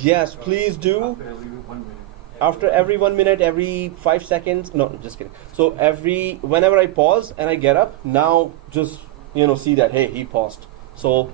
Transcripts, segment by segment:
Yes, please do. After every 1 minute, every 5 seconds. No, just kidding. So whenever I pause and I get up, now just see that hey, he paused. So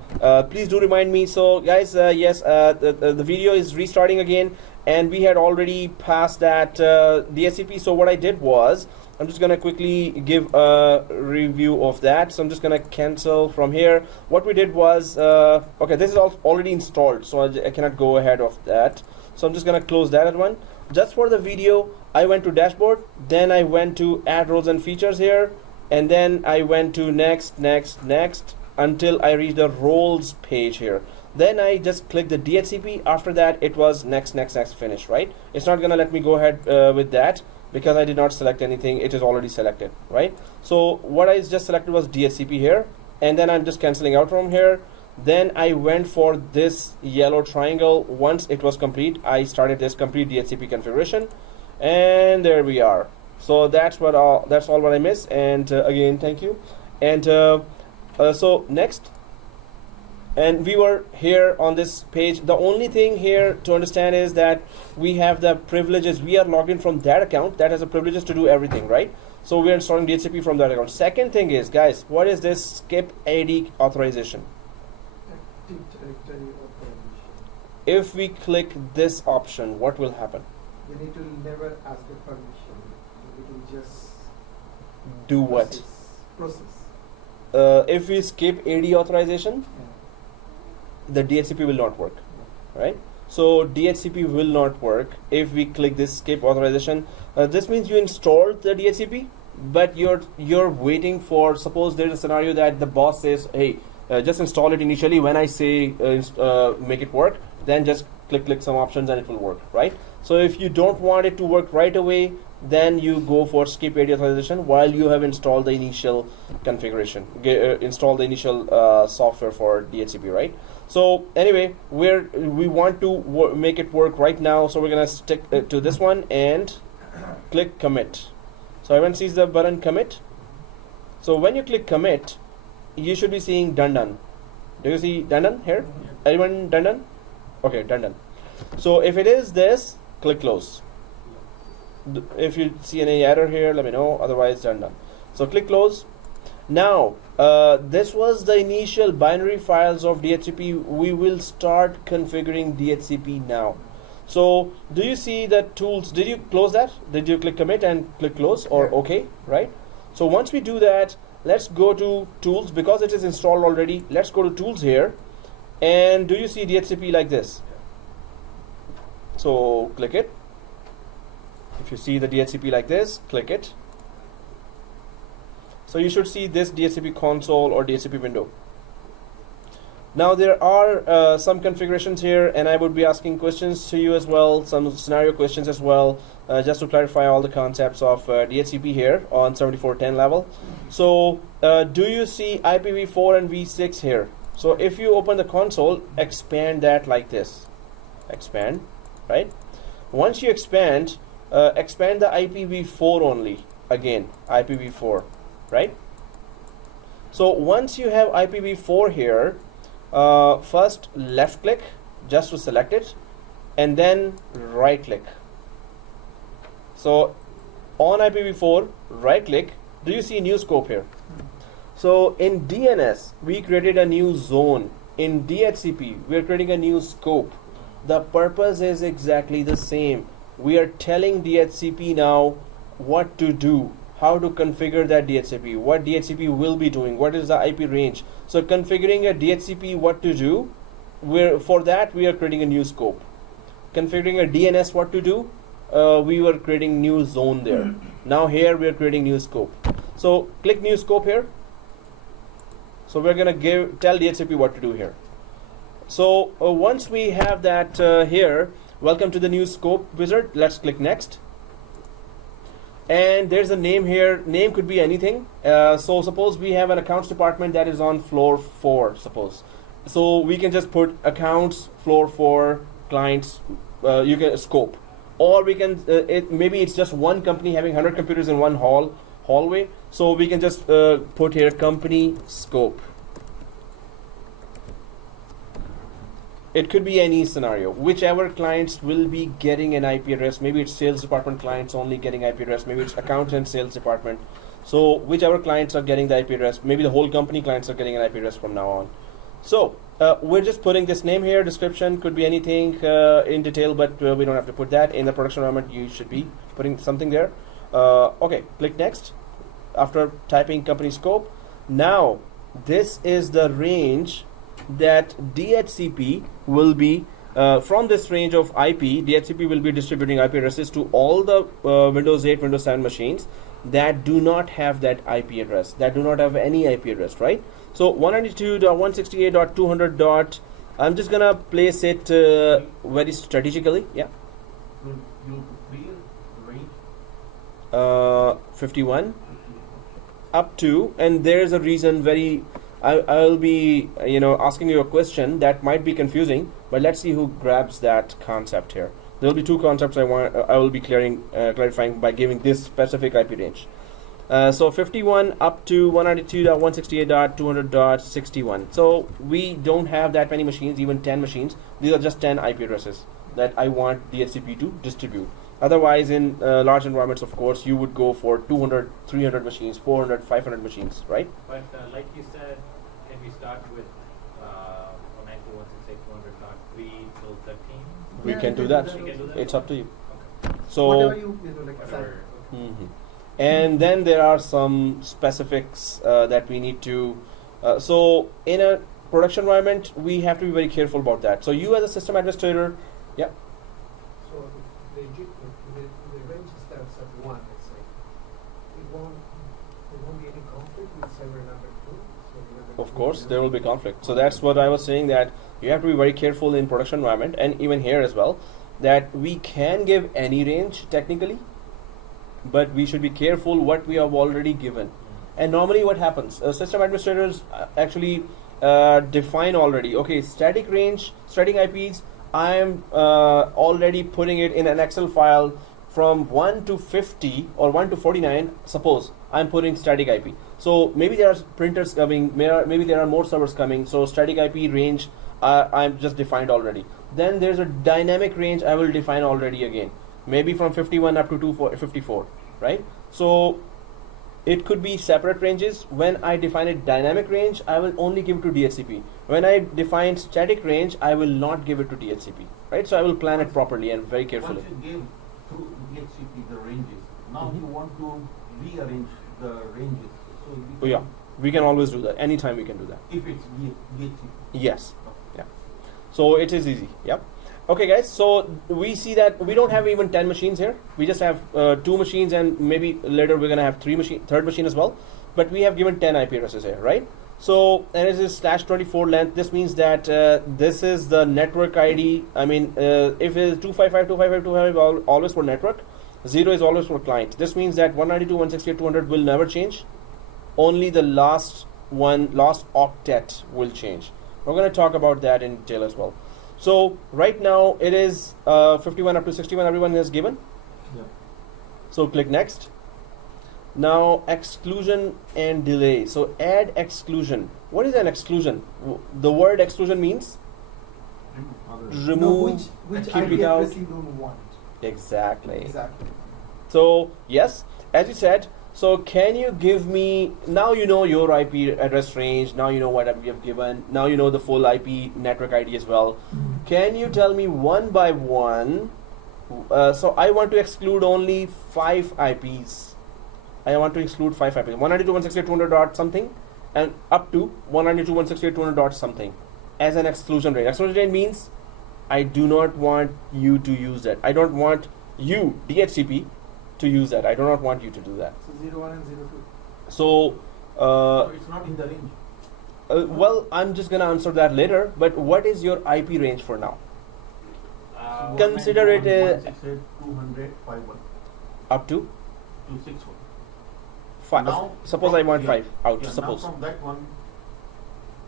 please do remind me. So guys, yes, the video is restarting again, and we had already passed that DHCP. So what I did was, I'm just gonna quickly give a review of that. So I'm just gonna cancel from here. What we did was, okay, this is already installed, so I cannot go ahead of that. So I'm just gonna close that at one. Just for the video, I went to dashboard, then I went to add roles and features here, and then I went to next until I reached the roles page here. Then I just clicked the DHCP. After that, it was next, finish, right? It's not gonna let me go ahead with that because I did not select anything. It is already selected, right? So what I just selected was DHCP here, and then I'm just canceling out from here. Then I went for this yellow triangle. Once it was complete, I started this complete DHCP configuration, and there we are. So that's all what I missed. And again, thank you. And so next, and we were here on this page. The only thing here to understand is that we have the privileges. We are logged in from that account that has the privileges to do everything, right? So we are installing DHCP from that account. Second thing is, guys, what is this skip AD authorization? If we click this option, what will happen? We need to never ask the permission. We will just do what? Process. If we skip AD authorization, the DHCP will not work, right? So DHCP will not work if we click this skip authorization. This means you installed the DHCP, but you're waiting for, suppose there's a scenario that the boss says, hey, just install it initially. When I say make it work, then just click some options and it will work, right? So if you don't want it to work right away, then you go for skip AD authorization while you have installed the initial configuration, install the initial software for DHCP, right? So anyway, we want to make it work right now, so we're gonna stick to this one and click commit. So everyone sees the button commit. So when you click commit, you should be seeing done. Do you see done here? Everyone done? Okay, done. So if it is this, click close. If you see any error here, let me know. Otherwise, done. So click close. Now, this was the initial binary files of DHCP. We will start configuring DHCP now. So do you see the tools? Did you close that? Did you click commit and click close or okay, right? So once we do that, let's go to tools because it is installed already. Let's go to tools here. And do you see DHCP like this? So click it. If you see the DHCP like this, click it. So you should see this DHCP console or DHCP window. Now there are some configurations here, and I would be asking questions to you as well, some scenario questions as well, just to clarify all the concepts of DHCP here on 7410 level. So do you see IPv4 and v6 here? So if you open the console, expand that like this. Expand, right? Once you expand, expand the IPv4 only. Again, IPv4, right? So once you have IPv4 here, first left click just to select it, and then right click. So on IPv4, right click. Do you see new scope here? So in DNS, we created a new zone. In DHCP, we are creating a new scope. The purpose is exactly the same. We are telling DHCP now what to do, how to configure that DHCP, what DHCP will be doing, what is the IP range. So configuring a DHCP what to do, for that we are creating a new scope. Configuring a DNS what to do, we were creating new zone there. Now here we are creating new scope. So click new scope here. So we're gonna tell DHCP what to do here. So once we have that here, welcome to the new scope wizard. Let's click next. And there's a name here. Name could be anything. So suppose we have an accounts department that is on floor 4, suppose. So we can just put accounts floor 4 clients. You can scope, or we can maybe it's just one company having 100 computers in one hallway. So we can just put here company scope. it could be any scenario. Whichever clients will be getting an IP address, maybe it's sales department clients only getting IP address, maybe it's accountant sales department. So whichever clients are getting the IP address, maybe the whole company clients are getting an IP address from now on. So we're just putting this name here, description, could be anything in detail, but we don't have to put that. In the production environment, you should be putting something there. Okay, click next. After typing company scope, now this is the range that DHCP will be, from this range of IP, DHCP will be distributing IP addresses to all the Windows 8, Windows 7 machines that do not have that IP address, that do not have any IP address, right? So 192.168.200. I'm just gonna place it very strategically. Yeah. You clear the range? 51 up to, and there is a reason. I'll be asking you a question that might be confusing, but let's see who grabs that concept here. There will be two concepts I will be clarifying by giving this specific IP range. So 51 up to 192.168.200.61. So we don't have that many machines, even 10 machines. These are just 10 IP addresses that I want DHCP to distribute. Otherwise, in large environments, of course, you would go for 200, 300 machines, 400, 500 machines, right? But like you said, can we start with 192.168.200.3 till 13? We Yeah, can we do that. We can do that? It's up to you. Okay. So. Whatever you like. Whatever. Mhm. And then there are some specifics that we need to. So in a production environment, we have to be very careful about that. So you as a system administrator, yeah. So the range starts at 1, let's say. There won't be any conflict with server number 2. So Of course, there will be conflict. So that's what I was saying, that you have to be very careful in production environment, and even here as well, that we can give any range technically, but we should be careful what we have already given. And normally what happens, system administrators actually define already, okay, static range, static IPs, I am already putting it in an Excel file from 1 to 50 or 1 to 49, suppose I'm putting static IP. So maybe there are printers coming, maybe there are more servers coming, so static IP range I'm just defined already. Then there's a dynamic range I will define already again. Maybe from 51 up to 54, right? So it could be separate ranges. When I define a dynamic range, I will only give it to DHCP. When I define static range, I will not give it to DHCP, right? So I will plan it properly and very carefully. Once you gave through DHCP the ranges, now you want to rearrange the ranges. So Oh, yeah, we can always do that. Anytime we can do that. if it's DHCP. Yes. Yeah. So it is easy. Yep. Okay, guys. So we see that we don't have even 10 machines here. We just have 2 machines, and maybe later we're gonna have third machine as well. But we have given 10 IP addresses here, right? So and it is /24 length. This means that this is the network ID. I mean, if it is 255, always for network. 0 is always for client. This means that 192.168.200 will never change. Only the last octet will change. We're going to talk about that in detail as well. So right now it is 51 up to 61. Everyone has given. Yeah. So click next. Now exclusion and delay. So add exclusion. What is an exclusion? The word exclusion means remove, which keep IP it out. address you don't want. Exactly. Exactly. So yes, as you said. So can you give me, now you know your IP address range, now you know what we have given, now you know the full IP network ID as well. Can you tell me one by one, so I want to exclude only 5 IPs. I want to exclude 5 IPs, 192.168.200 dot something and up to 192.168.200 dot something as an exclusion range. Exclusion range means I do not want you to use that. I don't want you, DHCP, to use that. I do not want you to do that. So 01 and 02. So, So it's not in the range. well, I'm just gonna answer that later. But what is your IP range for now? Consider it 200, Up to 261. 5. Now, Suppose I want 5 out. Yeah, Suppose. now from that one,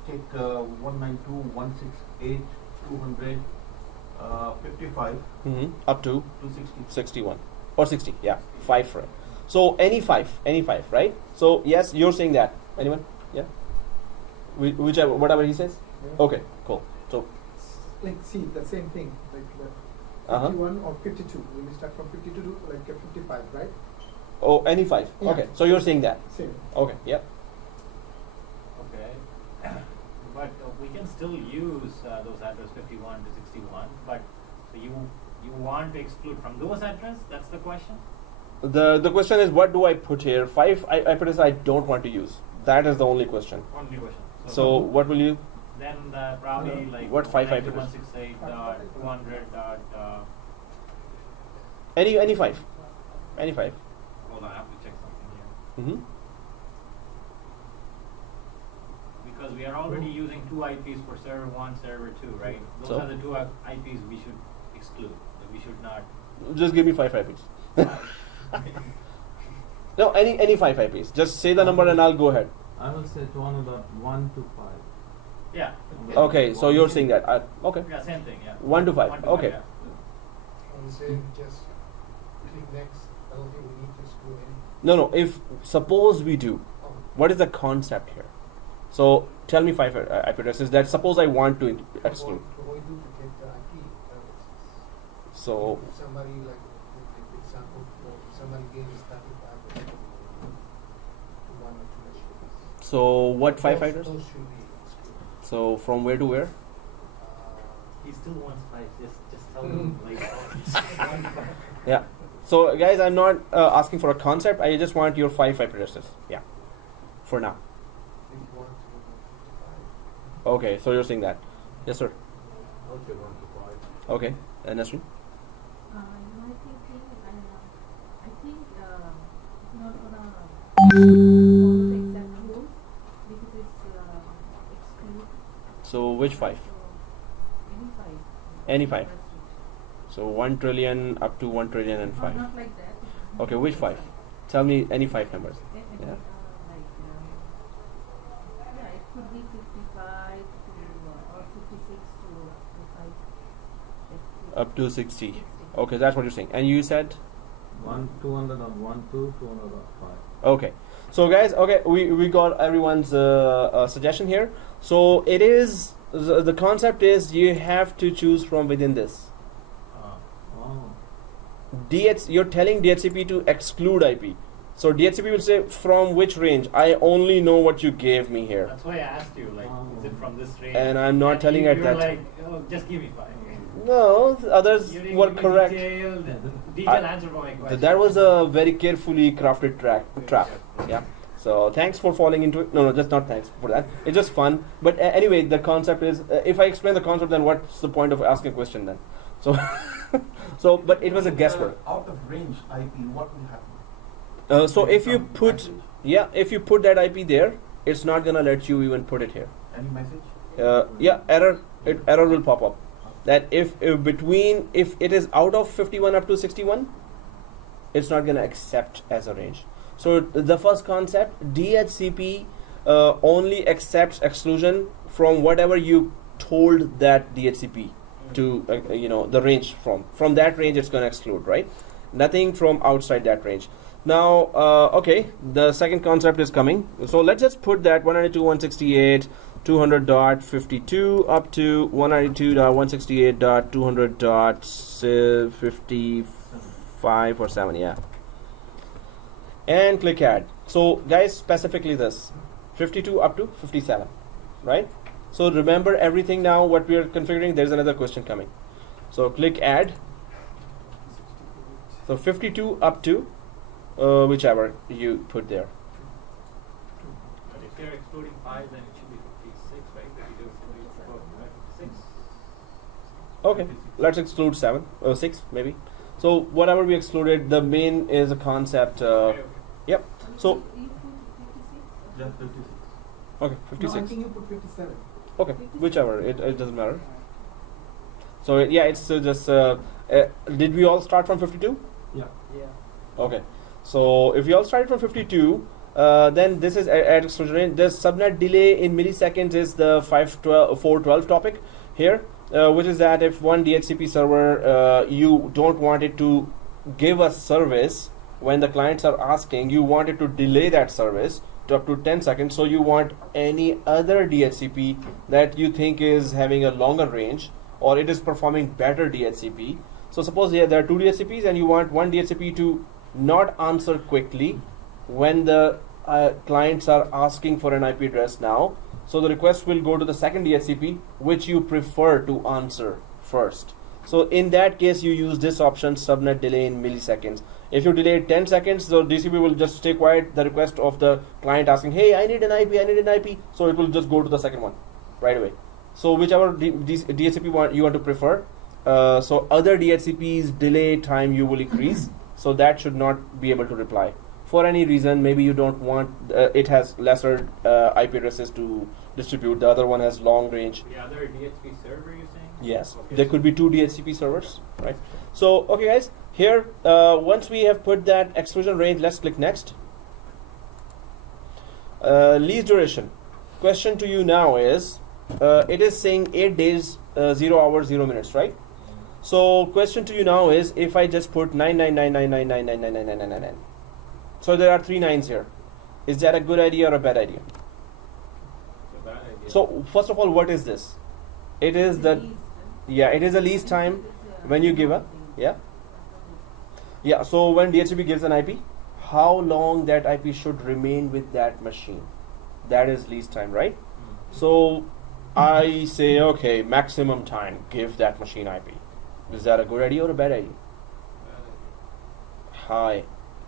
take 192.168.200, 55 Up to to 60. 61 or 60. Yeah, 5 for it. So any 5, right? So yes, you're saying that. Anyone? Yeah. Whichever, whatever he says. Yeah. Okay, cool. So like see the same thing, like Uh-huh. 51 or 52. When we start from 52 to like 55, right? Oh, any 5. Yeah. Okay, so you're saying that. Same. Okay, yeah. Okay. But we can still use those address 51 to 61, but so you want to exclude from those address? That's the question? The question is, what do I put here? 5 addresses I don't want to use. That is the only question. Only question. So what will you? Then probably like What 5 IP 168.200. Any 5. Any 5. Hold on, I have to check something here. Mm-hmm. Because we are already using 2 IPs for server 1, server 2, right? Those So? are the 2 IPs we should exclude. We should not. Just give me 5 IPs. No, any 5 IPs. Just say the number and I'll go ahead. I will say 201 to 5. Yeah. Okay, so you're saying that. Okay. Yeah, same thing, yeah. 1 to 5. 1 to Okay. 5, And say just click next. I don't think we need to exclude any. No. If suppose we do, Oh, what is the concept here? So tell me 5 IP addresses that suppose I want to exclude. What do we do to get the IP addresses? So If somebody like example, if somebody gave us 35 or 1 or 2 machines. so what 5 Those addresses? should be excluded. So from where to where? He still wants 5. Just tell Mm. him like. Yeah. So guys, I'm not asking for a concept. I just want your 5 IP addresses. Yeah. For now. 51 to 55. Okay. So you're saying that. Yes, sir. Okay, 1 to 5. Okay. And Nasreen? In my thinking, I think it's not gonna follow the exact rule because it's exclude. So which 5? So Any any 5. 5. So 1 trillion up to 1 trillion and 5. Not like that. Okay, which 5? Tell me any 5 numbers. Yeah. Yeah. It could be 55 to or 56 to 5. Up to 60. Okay, that's what you're saying. And you said? 200 on 1, 2, 200 on 5. Okay. So guys, okay, we got everyone's suggestion here. So it is, the concept is you have to choose from within this. Oh. You're telling DHCP to exclude IP. So DHCP will say from which range? I only know what you gave me here. That's why I asked you, like, is it from this range? And I'm not telling you at were that. like, oh, just give me 5. No, the others You didn't were give me correct. Detailed answer for my question. That was a very carefully crafted trap. Yeah. So thanks for falling into it. No, just not thanks for that. It's just fun. But anyway, the concept is, if I explain the concept, then what's the point of asking a question then? So, but it was a guesswork. Out of range IP, what will happen? So if you Some put, message? if you put that IP there, it's not gonna let you even put it here. Any message? Error will pop up. That if it is out of 51 up to 61, it's not gonna accept as a range. So the first concept, DHCP only accepts exclusion from whatever you told that DHCP to the range from that range it's gonna exclude, right? Nothing from outside that range. Now, okay, the second concept is coming. So let's just put that 192.168 200.52 up to 192.168.200.55 or 7, yeah. And click add. So guys, specifically this 52 up to 57, right? So remember everything now what we are configuring. There's another question coming. So click add. So 52 up to whichever you put there. But if you're excluding 5, then it should be 56, right? If you do 56. Okay, let's exclude 6 maybe. So whatever we excluded, the main is a concept. Okay. Yep. So You put 56? Just 36. okay, No, I 56. think you put 57. Okay, whichever, it doesn't matter. So yeah, it's just. Did we all start from 52? Yeah. Okay. So if you all started from 52, then this is add exclusion range. The subnet delay in milliseconds is the 412 topic here, which is that if one DHCP server you don't want it to give us service when the clients are asking, you want it to delay that service to up to 10 seconds. So you want any other DHCP that you think is having a longer range or it is performing better DHCP. So suppose here there are two DHCPs and you want one DHCP to not answer quickly when the clients are asking for an IP address now. So the request will go to the second DHCP, which you prefer to answer first. So in that case, you use this option, subnet delay in milliseconds. If you delay 10 seconds, the DHCP will just stay quiet. The request of the client asking, hey, I need an IP, I need an IP. So it will just go to the second one right away. So whichever DHCP you want to prefer. So other DHCP's delay time you will increase. So that should not be able to reply. For any reason, maybe you don't want, it has lesser IP addresses to distribute. The other one has long range. The other DHCP server you're saying? Yes, Okay. there could be two DHCP servers, right? So, okay guys, here, once we have put that exclusion range, let's click next. Least duration. Question to you now is, it is saying 8 days, 0 hours, 0 minutes, right? So, question to you now is, if I just put 9999999999999, so there are 3 nines here. Is that a good idea or a bad idea? It's a bad idea. So, first of all, what is this? It is the, yeah, it is the least time when you give a, yeah? Yeah, so when DHCP gives an IP, how long that IP should remain with that machine? That is least time, right? So I say, okay, maximum time, give that machine IP. Is that a good idea or a bad idea? Hi.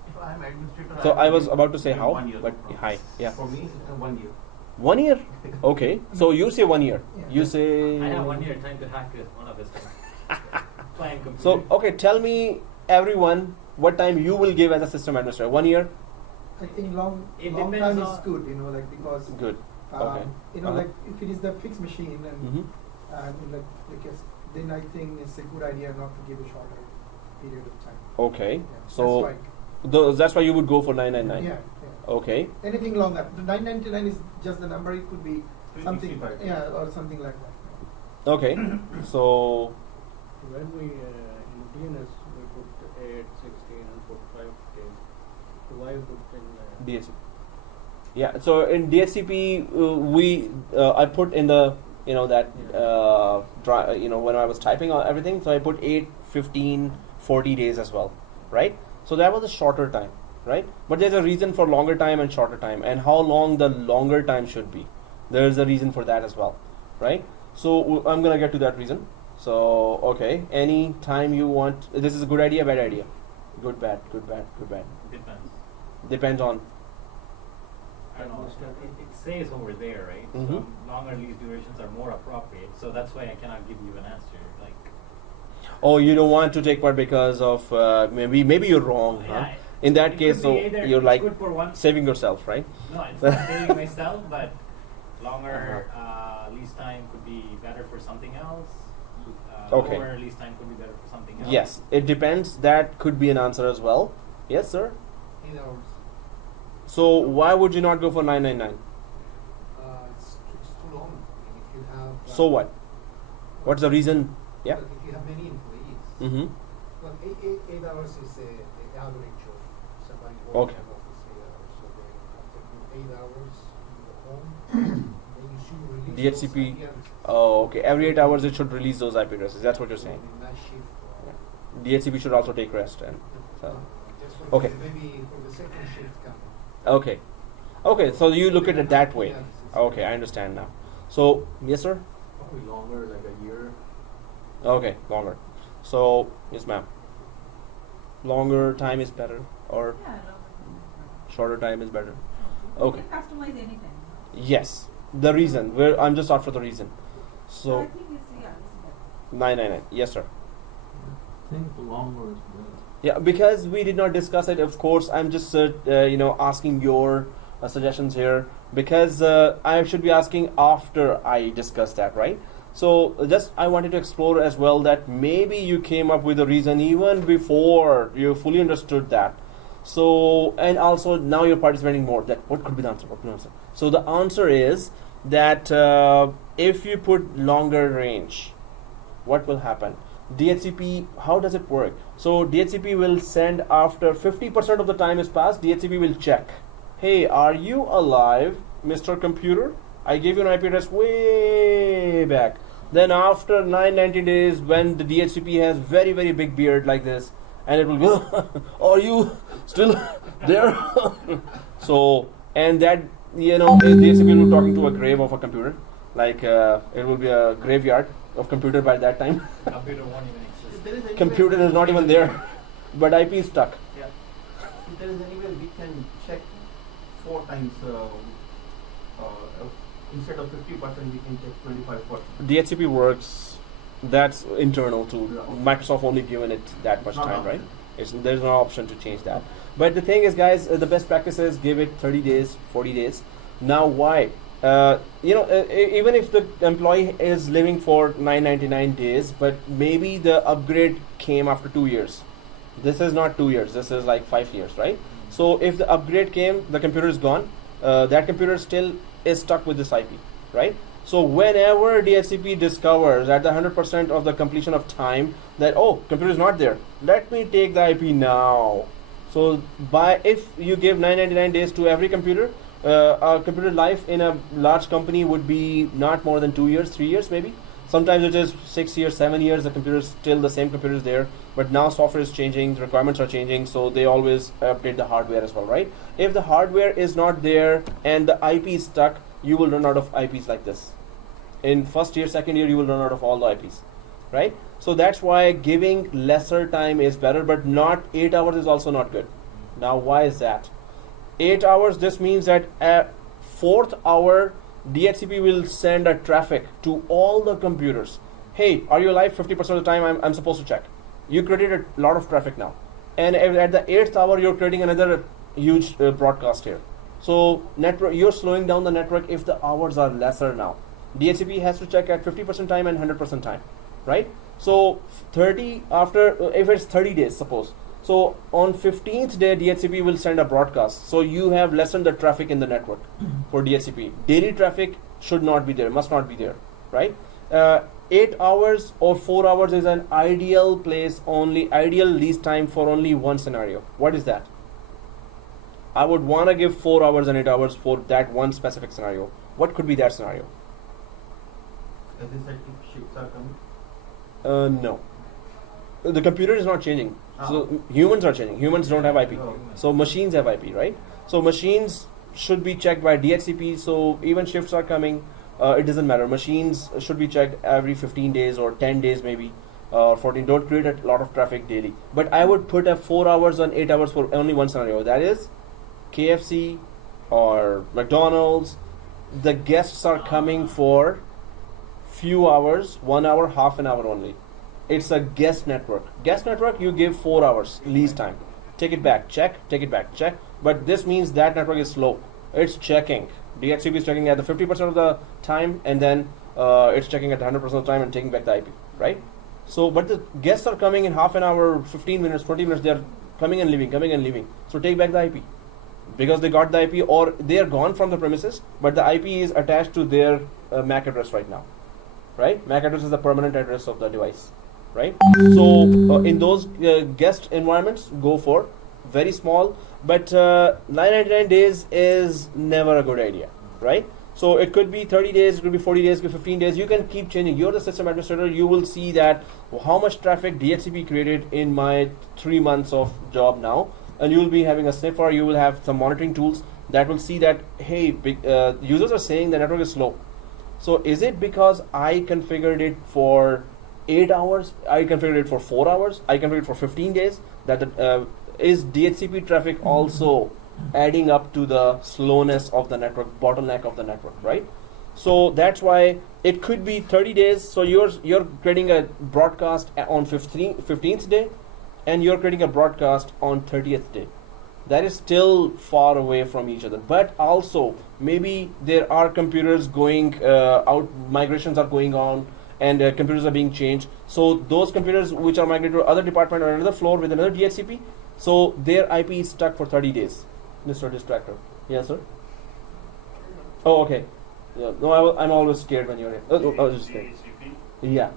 If I'm administrator, So I was about to say how, 1 year. but hi, yeah. For me, it's 1 year. 1 year? Okay, so you say 1 year. Yeah. You say... I have 1 year time to hack one of his client computer. So, okay, tell me, everyone, what time you will give as a system administrator? 1 year? I think long It time depends is on- good, like because Good. Okay. Uh-huh. like if it is the fixed machine and Mm-hmm. because then I think it's a good idea not to give a shorter period of time. Okay, Yeah, so that's that's why you would go for why, 999. yeah. Okay. Anything longer. The 999 is just the number. It could be something, 365. yeah, or something like that. Okay. So When we in DNS we put 8, 16 and 45 days. So why we put in DHCP. Yeah. So in DHCP, I put in the that when I was typing on everything, so I put 8, 15, 40 days as well, right? So that was a shorter time, right? But there's a reason for longer time and shorter time, and how long the longer time should be. There's a reason for that as well, right? So I'm gonna get to that reason. So okay, any time you want. This is a good idea, bad idea, good, bad, good, bad, good, bad. Depends. Depends on. I don't know. It says over there, right? Mhm. So longer lease durations are more appropriate. So that's why I cannot give you an answer. Like, Oh, you don't want to take part because of maybe you're wrong, huh? yeah, In that it case, could so be either you're it's like good for one. saving yourself, right? No, it's not saving myself, but longer lease time could be better for something else. Okay. Lower lease time could be better for something else. Yes, it depends. That could be an answer as well. Yes, sir. 8 hours. So why would you not go for 999? It's too long. I mean, if you have. So what? What's the reason? Yeah. But if you have many employees, Mm-hmm. well, 8 hours is the average of somebody working Okay. in office 8 hours. So they after 8 hours you go home, then you should release DHCP. those IP addresses. Oh, okay. Every 8 hours it should release those IP addresses. That's what you're saying. In that shift. DHCP should also take rest and so. Just for Okay. maybe for the second shift coming. Okay. Okay. So you look at it that way. Yeah, this is- Okay, I understand now. So yes, sir. probably longer, like a year? Okay, longer. So yes, ma'am. Longer time is better, or Yeah, longer. shorter time is better. You Okay. can customize anytime. Yes, the reason. I'm just out for the reason. I So think it's better. 999. Yes, sir. I think longer is better. Yeah, because we did not discuss it. Of course, I'm just asking your suggestions here because I should be asking after I discuss that, right? So just I wanted to explore as well that maybe you came up with a reason even before you fully understood that. So and also now you're participating more. That what could be the answer? What could be the answer? So the answer is that if you put longer range, what will happen? DHCP, how does it work? So DHCP will send after 50% of the time is passed, DHCP will check. Hey, are you alive, Mr. Computer? I gave you an IP address way back. Then after 990 days, when the DHCP has very very big beard like this, and it will go, are you still there? So, and that, you know, DHCP will be talking to a grave of a computer, like it will be a graveyard of computer by that time. Computer won't even exist. If there is any Computer way- is not even there, but IP is stuck. Yeah. If there is any way we can check 4 times, instead of 50%, we can check 25%. DHCP works, that's internal to Microsoft, only given it that much Not time, optional. right? There's no option to change that. But the thing is, guys, the best practice is give it 30 days, 40 days. Now, why? Even if the employee is living for 999 days, but maybe the upgrade came after 2 years. This is not 2 years, this is like 5 years, right? So if the upgrade came, the computer is gone, that computer still is stuck with this IP, right? So whenever DHCP discovers at the 100% of the completion of time that, oh, computer is not there, let me take the IP now. So if you give 999 days to every computer, a computer life in a large company would be not more than 2 years, 3 years maybe. Sometimes it is 6 years, 7 years, the computer is still the same computer is there, but now software is changing, the requirements are changing, so they always update the hardware as well, right? If the hardware is not there and the IP is stuck, you will run out of IPs like this. In first year, second year, you will run out of all the IPs, right? So that's why giving lesser time is better, but not 8 hours is also not good. Now, why is that? 8 hours, this means that at 4th hour, DHCP will send a traffic to all the computers. Hey, are you alive? 50% of the time I'm supposed to check. You created a lot of traffic now. And at the 8th hour, you're creating another huge broadcast here. So you're slowing down the network if the hours are lesser now. DHCP has to check at 50% time and 100% time, right? So if it's 30 days, suppose. So on 15th day, DHCP will send a broadcast. So you have lessened the traffic in the network for DHCP. Daily traffic should not be there, must not be there, right? 8 hours or 4 hours is an ideal least time for only one scenario. What is that? I would want to give 4 hours and 8 hours for that one specific scenario. What could be that scenario? As I said, if shifts are coming. No. The computer is not changing. So humans are changing. Humans don't have IP. So machines have IP, right? So machines should be checked by DHCP. So even shifts are coming, it doesn't matter. Machines should be checked every 15 days or 10 days maybe, 14. Don't create a lot of traffic daily. But I would put a 4 hours and 8 hours for only one scenario. That is KFC or McDonald's. The guests are coming for few hours, 1 hour, half an hour only. It's a guest network. Guest network, you give 4 hours least time. Take it back, check, take it back, check. But this means that network is slow. It's checking. DHCP is checking at the 50% of the time, and then it's checking at 100% of the time and taking back the IP, right? So, but the guests are coming in half an hour, 15 minutes, 20 minutes, they're coming and leaving. So take back the IP. Because they got the IP, or they are gone from the premises, but the IP is attached to their MAC address right now, right? MAC address is the permanent address of the device, right? So in those guest environments, go for very small, but 999 days is never a good idea, right? So it could be 30 days, it could be 40 days, it could be 15 days. You can keep changing. You're the system administrator. You will see that how much traffic DHCP created in my 3 months of job now. And you will be having a sniffer. You will have some monitoring tools that will see that, hey, users are saying the network is slow. So is it because I configured it for 8 hours? I configured it for 4 hours? I configured it for 15 days? Is DHCP traffic also adding up to the slowness of the network, bottleneck of the network, right? So that's why it could be 30 days. So you're creating a broadcast on 15th day, and you're creating a broadcast on 30th day. That is still far away from each other. But also, maybe there are computers going out, migrations are going on, and computers are being changed. So those computers which are migrated to other department or another floor with another DHCP, so their IP is stuck for 30 days. Mr. Distractor. Yes, sir? Oh, okay. Yeah. No, I'm always scared when you're here. I was just scared. Yeah.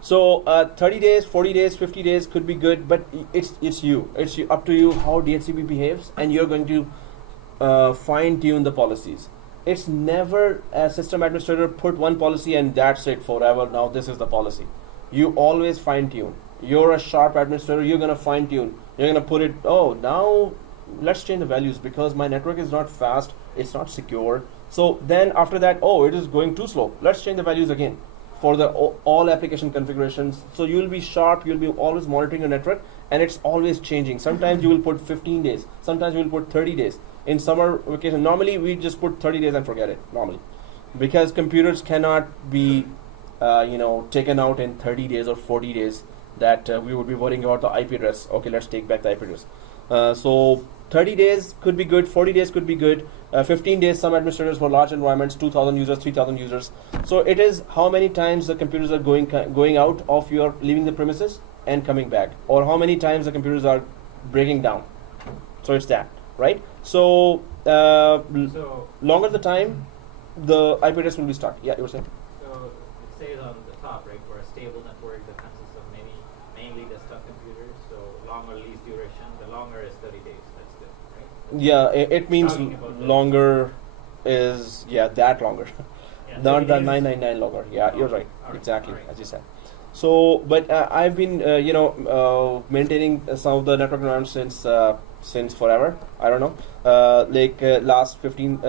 So 30 days, 40 days, 50 days could be good, but it's you. It's up to you how DHCP behaves, and you're going to fine tune the policies. it's never a system administrator put one policy and that's it forever. Now this is the policy. You always fine tune. You're a sharp administrator. You're gonna fine tune. You're gonna put it. Oh, now let's change the values because my network is not fast. It's not secure. So then after that, oh, it is going too slow. Let's change the values again for the all application configurations. So you'll be sharp. You'll be always monitoring your network, and it's always changing. Sometimes you will put 15 days. Sometimes you will put 30 days. In summer vacation, normally we just put 30 days and forget it. Normally, because computers cannot be, taken out in 30 days or 40 days. That we would be worrying about the IP address. Okay, let's take back the IP address. So 30 days could be good, 40 days could be good, 15 days some administrators for large environments, 2,000 users, 3,000 users. So it is how many times the computers are going out of your leaving the premises and coming back, or how many times the computers are breaking down. So it's that, right? So longer the time, the IP address will be stuck. Yeah, you were saying? So it says on the top, right, for a stable network that consists of mainly desktop computers, so longer lease duration, the longer is 30 days. That's good, right? Yeah, it means Talking about the- longer is, that longer. Yeah, Not 30 the days. 999 longer. Yeah, you're right. Alright, Exactly, alright. as you said. So, but I've been, maintaining some of the network environments since forever. I don't know, last 15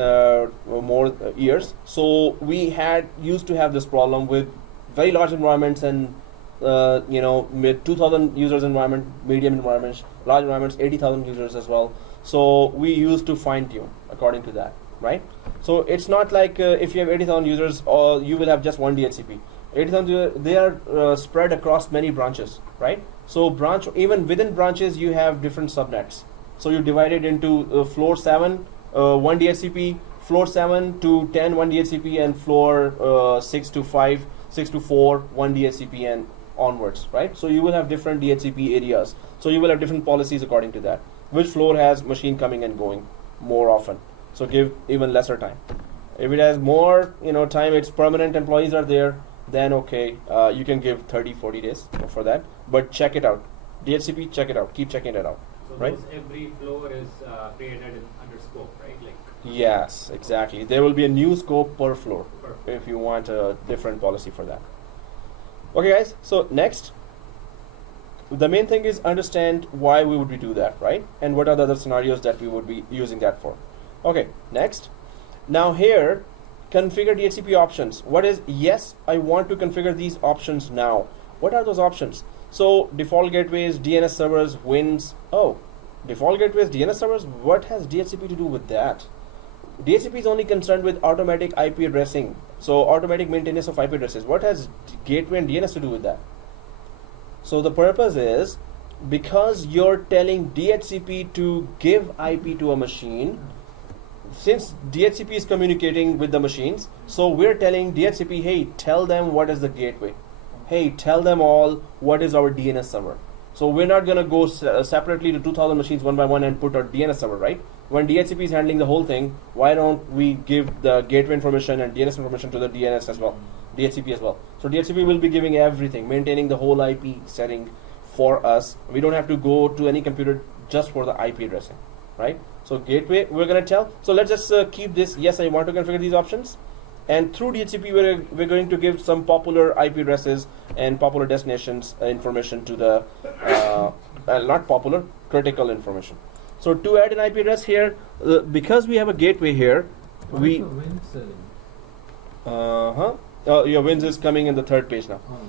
more years. So we used to have this problem with very large environments and with 2,000 users environment, medium environments, large environments, 80,000 users as well. So we used to fine tune according to that, right? So it's not like if you have 80,000 users, or you will have just one DHCP. 80,000 they are spread across many branches, right? So even within branches you have different subnets. So you divide it into floor 7, 1 DHCP, floor 7 to 10, 1 DHCP, and floor 6 to 5, 6 to 4, 1 DHCP, and onwards, right? So you will have different DHCP areas. So you will have different policies according to that. Which floor has machine coming and going more often? So give even lesser time. If it has more, time, it's permanent employees are there, then okay, you can give 30, 40 days for that. But check it out. DHCP, check it out. Keep checking it out. So Right. every floor is created under scope, right? Like Yes, exactly. There will be a new scope per floor perfect. if you want a different policy for that. Okay, guys. So next, the main thing is understand why we would do that, right? And what are the other scenarios that we would be using that for. Okay, next. Now here, configure DHCP options. What is, yes, I want to configure these options now. What are those options? So default gateways, DNS servers, wins. Oh, default gateways, DNS servers. What has DHCP to do with that? DHCP is only concerned with automatic IP addressing. So automatic maintenance of IP addresses. What has gateway and DNS to do with that? So the purpose is, because you're telling DHCP to give IP to a machine, since DHCP is communicating with the machines, so we're telling DHCP, hey, tell them what is the gateway. Hey, tell them all what is our DNS server. So we're not going to go separately to 2,000 machines one by one and put our DNS server, right? When DHCP is handling the whole thing, why don't we give the gateway information and DNS information to the DNS as well, DHCP as well? So DHCP will be giving everything, maintaining the whole IP setting for us. We don't have to go to any computer just for the IP addressing, right? So gateway, we're going to tell. So let's just keep this. Yes, I want to configure these options. And through DHCP, we're going to give some popular IP addresses and popular destinations information to the, not popular, critical information. So to add an IP address here, because we have a gateway here, What we, is the wind setting? your wins is coming in the third page now. Oh,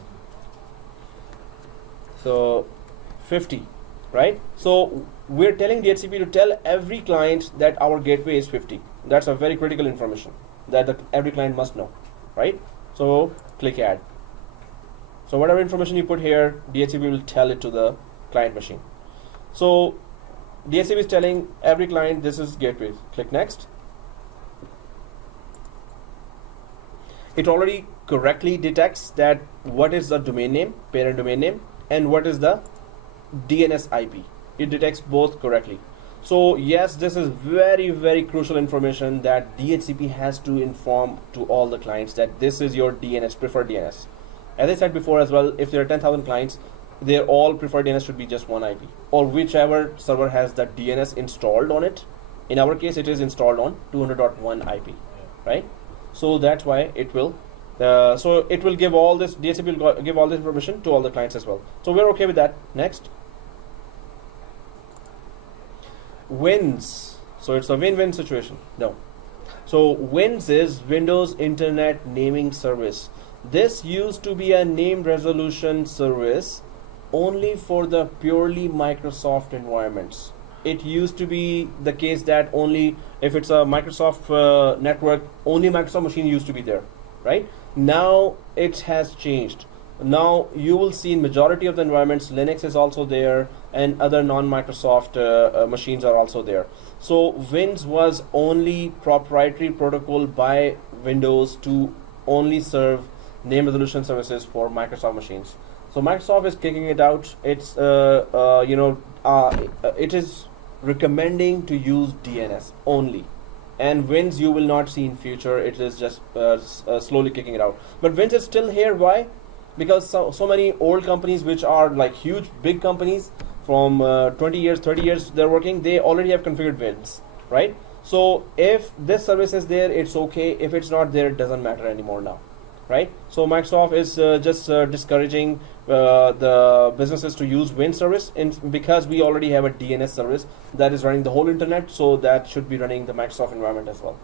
So 50, right? So we're telling DHCP to tell every client that our gateway is 50. That's a very critical information that every client must know, right? So click add. So whatever information you put here, DHCP will tell it to the client machine. So DHCP is telling every client this is gateway. Click next. It already correctly detects that what is the domain name, parent domain name, and what is the DNS IP. It detects both correctly. So yes, this is very, very crucial information that DHCP has to inform to all the clients that this is your DNS, preferred DNS. As I said before as well, if there are 10,000 clients, their all preferred DNS should be just one IP, or whichever server has the DNS installed on it. In our case, it is installed on 200.1 IP, right? So that's why it will. So it will give all this. DHCP will give all this information to all the clients as well. So we're okay with that. Next. WINS. So it's a win-win situation. No. So WINS is Windows Internet Naming Service. This used to be a name resolution service only for the purely Microsoft environments. It used to be the case that only if it's a Microsoft network, only Microsoft machine used to be there, right? Now it has changed. Now you will see in majority of the environments, Linux is also there, and other non-Microsoft machines are also there. So WINS was only proprietary protocol by Windows to only serve name resolution services for Microsoft machines. So Microsoft is kicking it out. It's it is recommending to use DNS only, and WINS you will not see in future. It is just slowly kicking it out. But WINS is still here. Why? Because so many old companies, which are like huge big companies from 20 years, 30 years they're working, they already have configured WINS, right? So if this service is there, it's okay. If it's not there, it doesn't matter anymore now, right? So Microsoft is just discouraging the businesses to use WINS service, because we already have a DNS service that is running the whole internet, so that should be running the Microsoft environment as well,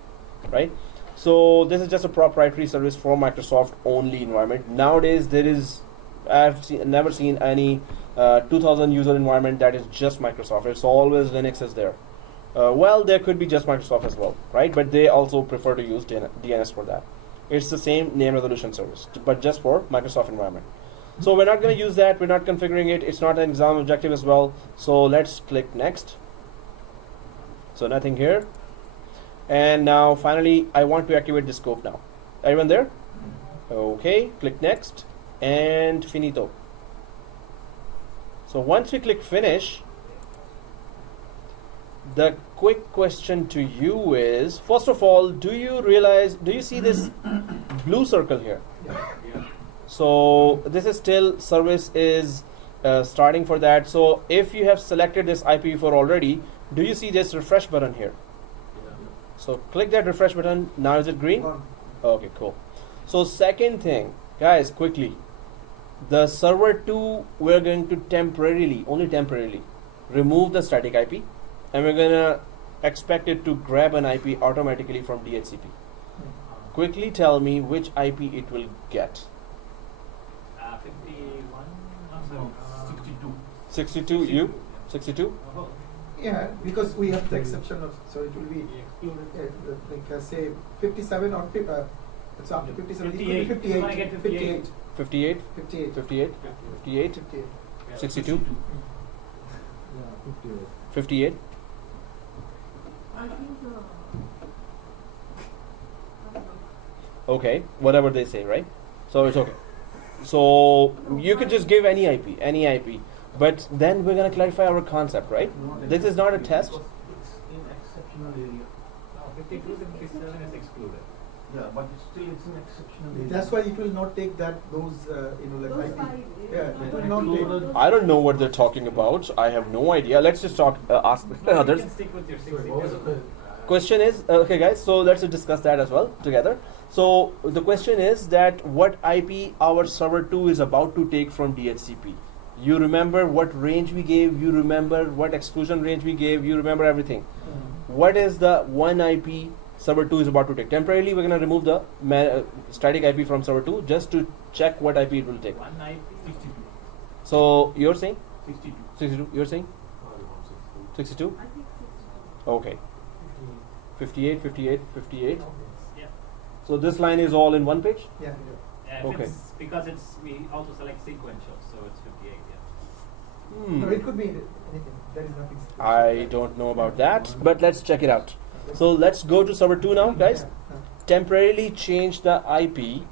right? So this is just a proprietary service for Microsoft only environment. Nowadays there is, never seen any 2000 user environment that is just Microsoft. It's always Linux is there. Well, there could be just Microsoft as well, right? But they also prefer to use DNS for that. It's the same name resolution service, but just for Microsoft environment. So we're not going to use that. We're not configuring it. It's not an exam objective as well. So let's click next. So nothing here. And now finally, I want to activate the scope now. Everyone there? Okay, click next and finito. So once we click finish, the quick question to you is, first of all, do you see this blue circle here? Yeah. So this is still service is starting for that. So if you have selected this IPv4 already, do you see this refresh button here? So click that refresh button. Now is it green? Okay, cool. So second thing, guys, quickly, the server 2, we're going to only temporarily remove the static IP, and we're gonna expect it to grab an IP automatically from DHCP. Quickly tell me which IP it will get. 51. I'm sorry. 62. 62, you? 62? Oh, Yeah, because we have the exception of, so it will be excluded. like say 57 or it's after 57. It could be 58. I get 58. 58? 58. 58? 58? 58. 62? Yeah, 58. 58? I think Okay, whatever they say, right? So it's okay. So you could just give any IP. But then we're gonna clarify our concept, right? This is not a test. It's in exceptional area. No, 52 to 57 is excluded. Yeah, but it's an exceptional area. That's why it will not take those like those IP. 5. Yeah, it will not take. I don't know what they're talking about. I have no idea. Let's just ask No, you others. can stick with your 62. Question is, okay guys, so let's discuss that as well together. So the question is that what IP our server 2 is about to take from DHCP. You remember what range we gave, you remember what exclusion range we gave, you remember everything. What is the one IP server 2 is about to take? Temporarily, we're going to remove the static IP from server 2 just to check what IP it will take. One IP. 62. So you're saying? 62. 62, you're saying? 62? I think 62. Okay. 58, 58, 58. Yeah. So this line is all in one page? Yeah. Yeah, if Okay. it's because we also select sequential, so it's 58. Yeah. No, it could be anything. There is nothing. I don't know about that, but let's check it out. So let's go to server 2 now, guys. Temporarily change the IP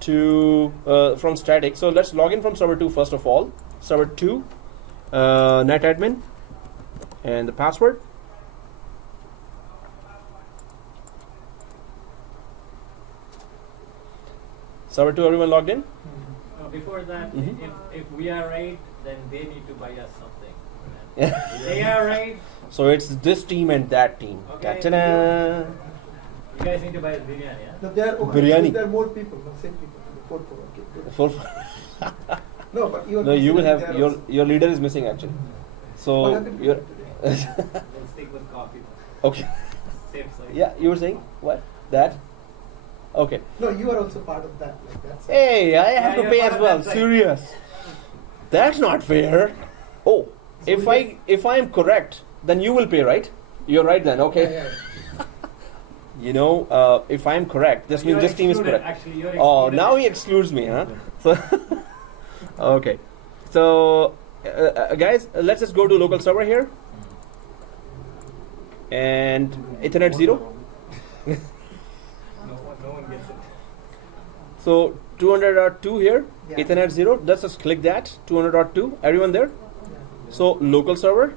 to from static. So let's log in from server 2 first of all. Server 2, netadmin, and the password. Server 2, everyone logged in? Before that, Mhm. if we are right, then they need to buy us something. If they are right. So it's this team and that team. Okay. Ta-ta-da. You guys need to buy biryani, yeah? No, there are Biryani. There are more people. No, same people. 4 4. Okay. Good. For No, but you are. no, you will considering have there your also. your leader is missing actually. What So happened to you're you today? We'll stick with coffee. okay. Safe side. Yeah, you were saying what? That? Okay. No, you are also part of that. Like that's. Hey, I have Yeah, to you're pay part as of well. that side. Serious. That's not fair. Oh, if I am correct, then you will pay, right? You're right then. Okay. Yeah, yeah. You know, if I am correct, this means You're this team is excluded, correct. Actually, you're Oh, excluded. now he excludes me, huh? So, okay. So, guys, let's just go to local server here. And Ethernet 0. No one gets it. So, 200.2 here. Yeah. Ethernet 0. Let's just click that. 200.2. Everyone there? Yeah. So, local server.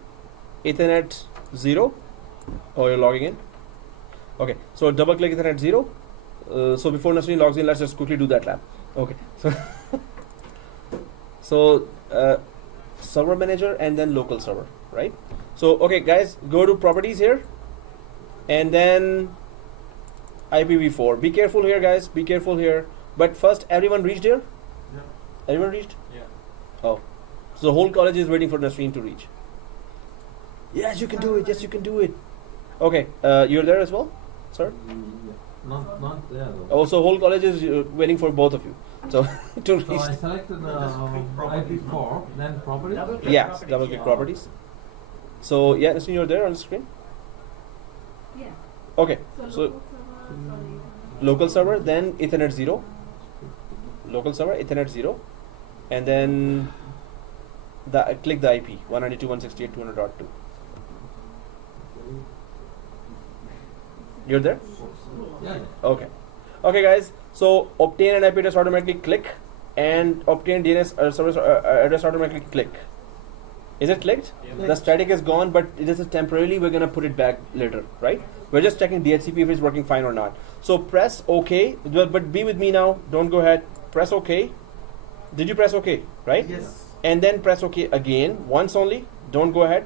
Ethernet 0. Oh, you're logging in. Okay. So, double click Ethernet 0. So, before Nasreen logs in, let's just quickly do that lab. Okay. So, server manager and then local server, right? So, okay, guys, go to properties here. And then IPv4. Be careful here, guys. Be careful here. But first, everyone reached here? Yeah. Everyone reached? Yeah. Oh. So the whole college is waiting for Nasreen to reach. Yes, you can do it. Yes, you can do it. Okay. You're there as well, sir? Yeah. Not there though. Also, whole college is waiting for both of you. So to So reach. I selected IP4, then properties. Double click Yes, properties, double click yeah. properties. So yeah, Nasreen, you're there on the screen. Yeah. Okay. So So local server, sorry. local server, then Ethernet 0. Local server, Ethernet 0, and then click the IP 192.168.200.2. You're there? Yeah. Okay. Okay, guys. So obtain an IP address automatically click, and obtain DNS service address automatically click. Is it clicked? Yeah. The static is gone, but this is temporarily. We're gonna put it back later, right? We're just checking DHCP if it's working fine or not. So press OK, but be with me now. Don't go ahead. Press OK. Did you press OK? Right? Yes. And then press OK again. Once only. Don't go ahead.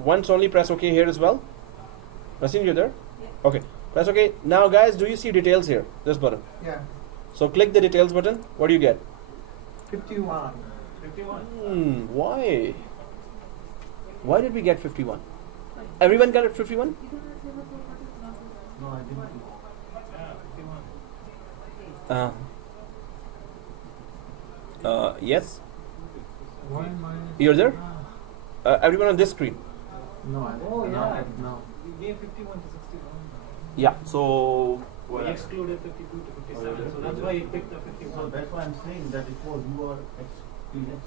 Once only. Press OK here as well. Nasim, you're there? Yeah. Okay. Press OK. Now, guys, do you see details here? This button. Yeah. So click the details button. What do you get? 51. 51. Why? Why did we get 51? Everyone got it 51? You don't have server properties, not No, I didn't. Yeah, 51. Yes. Why am I? You're there? Everyone on this screen. No, I Oh, yeah. No. We gave 51 to 61. Yeah. So. We excluded 52 to 57. So that's why you picked the So 51. that's why I'm saying that it was you are excluded.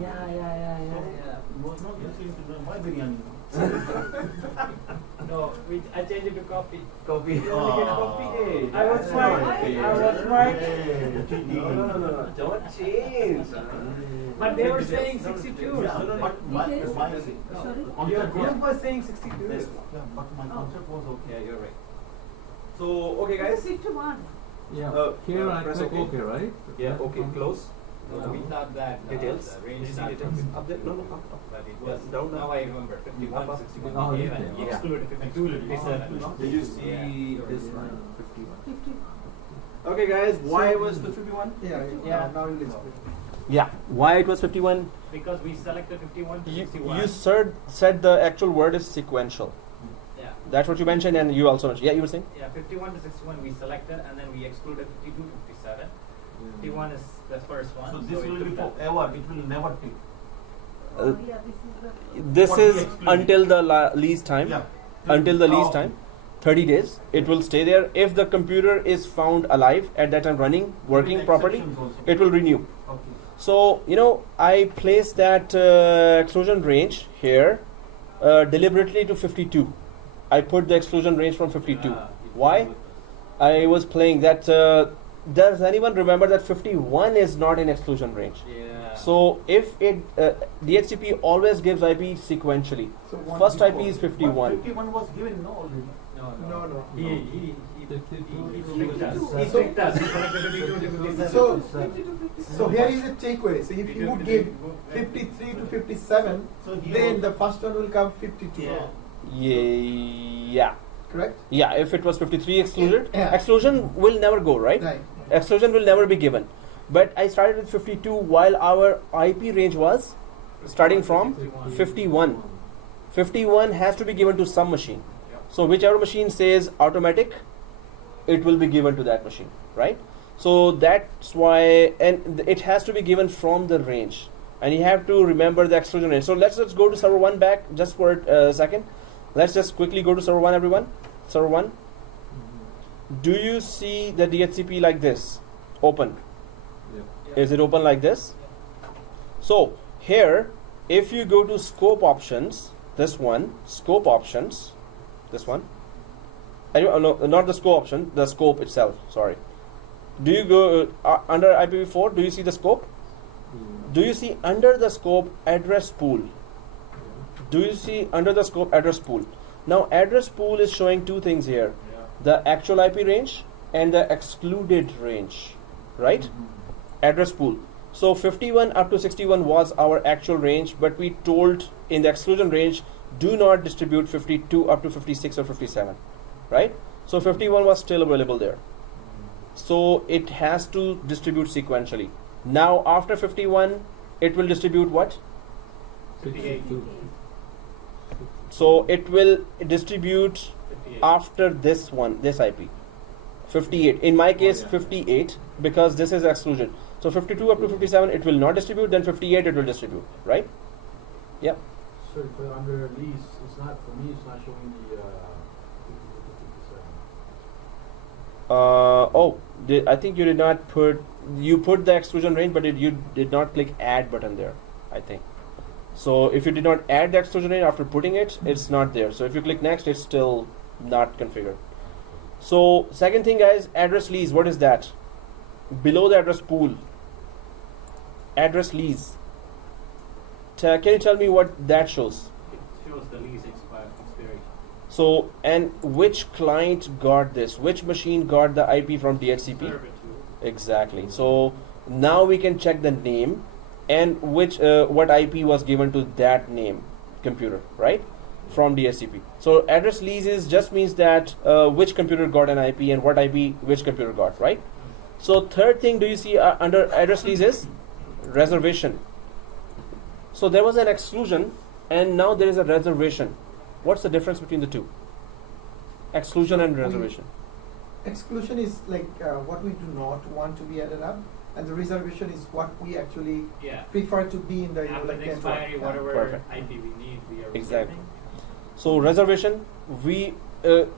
yeah. You was not listening to my biryani. No, I changed it to coffee. Coffee. Oh. I was smart. I was smart. No. Don't change. But they were saying 62. Yeah, So but my Sorry? concept your was, group was saying 62. yeah, but my concept was okay. Yeah, you're right. So, okay, It's guys. 51. Yeah. Here I press click OK. OK, right? Yeah, okay, close. We thought that Details. the range Did you see started details? from Up there? No, up. but it was Yeah, down, now I remember 51 to 61 Oh, we gave okay. and we Yeah. excluded 52 to 57. Did you see Yeah. this line? 51. 51. Okay, guys, why was the 51? Yeah. Yeah. Now you'll explain. Yeah, why it was 51? Because we selected 51 to You 61. said the actual word is sequential. Yeah. That's what you mentioned, and you also mentioned. Yeah, you were saying? Yeah, 51 to 61 we selected and then we excluded 52 to 57. 51 is the first one. So this we will took be that. forever. It will never take. Oh, yeah, this is the. This What we is excluded. until the lease time. Yeah. Until the lease Oh, time. 30 days. It will stay there. If the computer is found alive at that time, running, working With properly, exceptions also. it will renew. Okay. So, I placed that exclusion range here deliberately to 52. I put the exclusion range from 52. Ah, it Why? was- I was playing that. Does anyone remember that 51 is not in exclusion range? Yeah. So, if DHCP always gives IP sequentially. So one First before. IP is But 51. 51 was given, no, already. No. He tricked us. So- He tricked us. He selected 52 to 57. So, 50 to 57. so here is the takeaway. So if you would give 53 to 57, So he then was- the first one will come 52. Yeah. Yeah. correct? Yeah, if it was 53 excluded, Yeah. exclusion will never go, right? Right. Exclusion will never be given. But I started with 52 while our IP range was starting from 51. 51 has to be given to some machine. So whichever machine says automatic, it will be given to that machine, right? So that's why, and it has to be given from the range. And you have to remember the exclusion range. So let's just go to server 1 back just for a second. Let's just quickly go to server 1, everyone. Server 1. Do you see the DHCP like this? Open. Is it open like this? So here, if you go to scope options, this one, scope options, this one. No, not the scope option, the scope itself. Sorry. Do you go under IPv4? Do you see the scope? Do you see under the scope address pool? Do you see under the scope address pool? Now address pool is showing two things here: the actual IP range and the excluded range, right? Address pool. So 51 up to 61 was our actual range, but we told in the exclusion range, do not distribute 52 up to 56 or 57, right? So 51 was still available there. So it has to distribute sequentially. Now after 51, it will distribute what? 58. So it will distribute 58. after this one, this IP. 58. In my case, 58, because this is exclusion. So 52 up to 57, it will not distribute, then 58 it will distribute, right? Yep. So if under lease, it's not, for me, it's not showing the 57. I think you did not put, you put the exclusion range, but you did not click add button there, I think. So if you did not add the exclusion range after putting it, it's not there. So if you click next, it's still not configured. So second thing, guys, address lease, what is that? Below the address pool, address lease. Can you tell me what that shows? It shows the lease expiration. So, and which client got this? Which machine got the IP from DHCP? Server 2. Exactly. So now we can check the name and which what IP was given to that name computer, right? From DHCP. So address leases just means that which computer got an IP and what IP which computer got, right? So third thing, do you see under address leases? Reservation. So there was an exclusion and now there is a reservation. What's the difference between the two? Exclusion and reservation. Exclusion is like what we do not want to be added up, and the reservation is what we actually Yeah. prefer to be in the After like the network. expiry, Yeah. whatever Perfect. IP we need, we are Exactly. reserving. So reservation,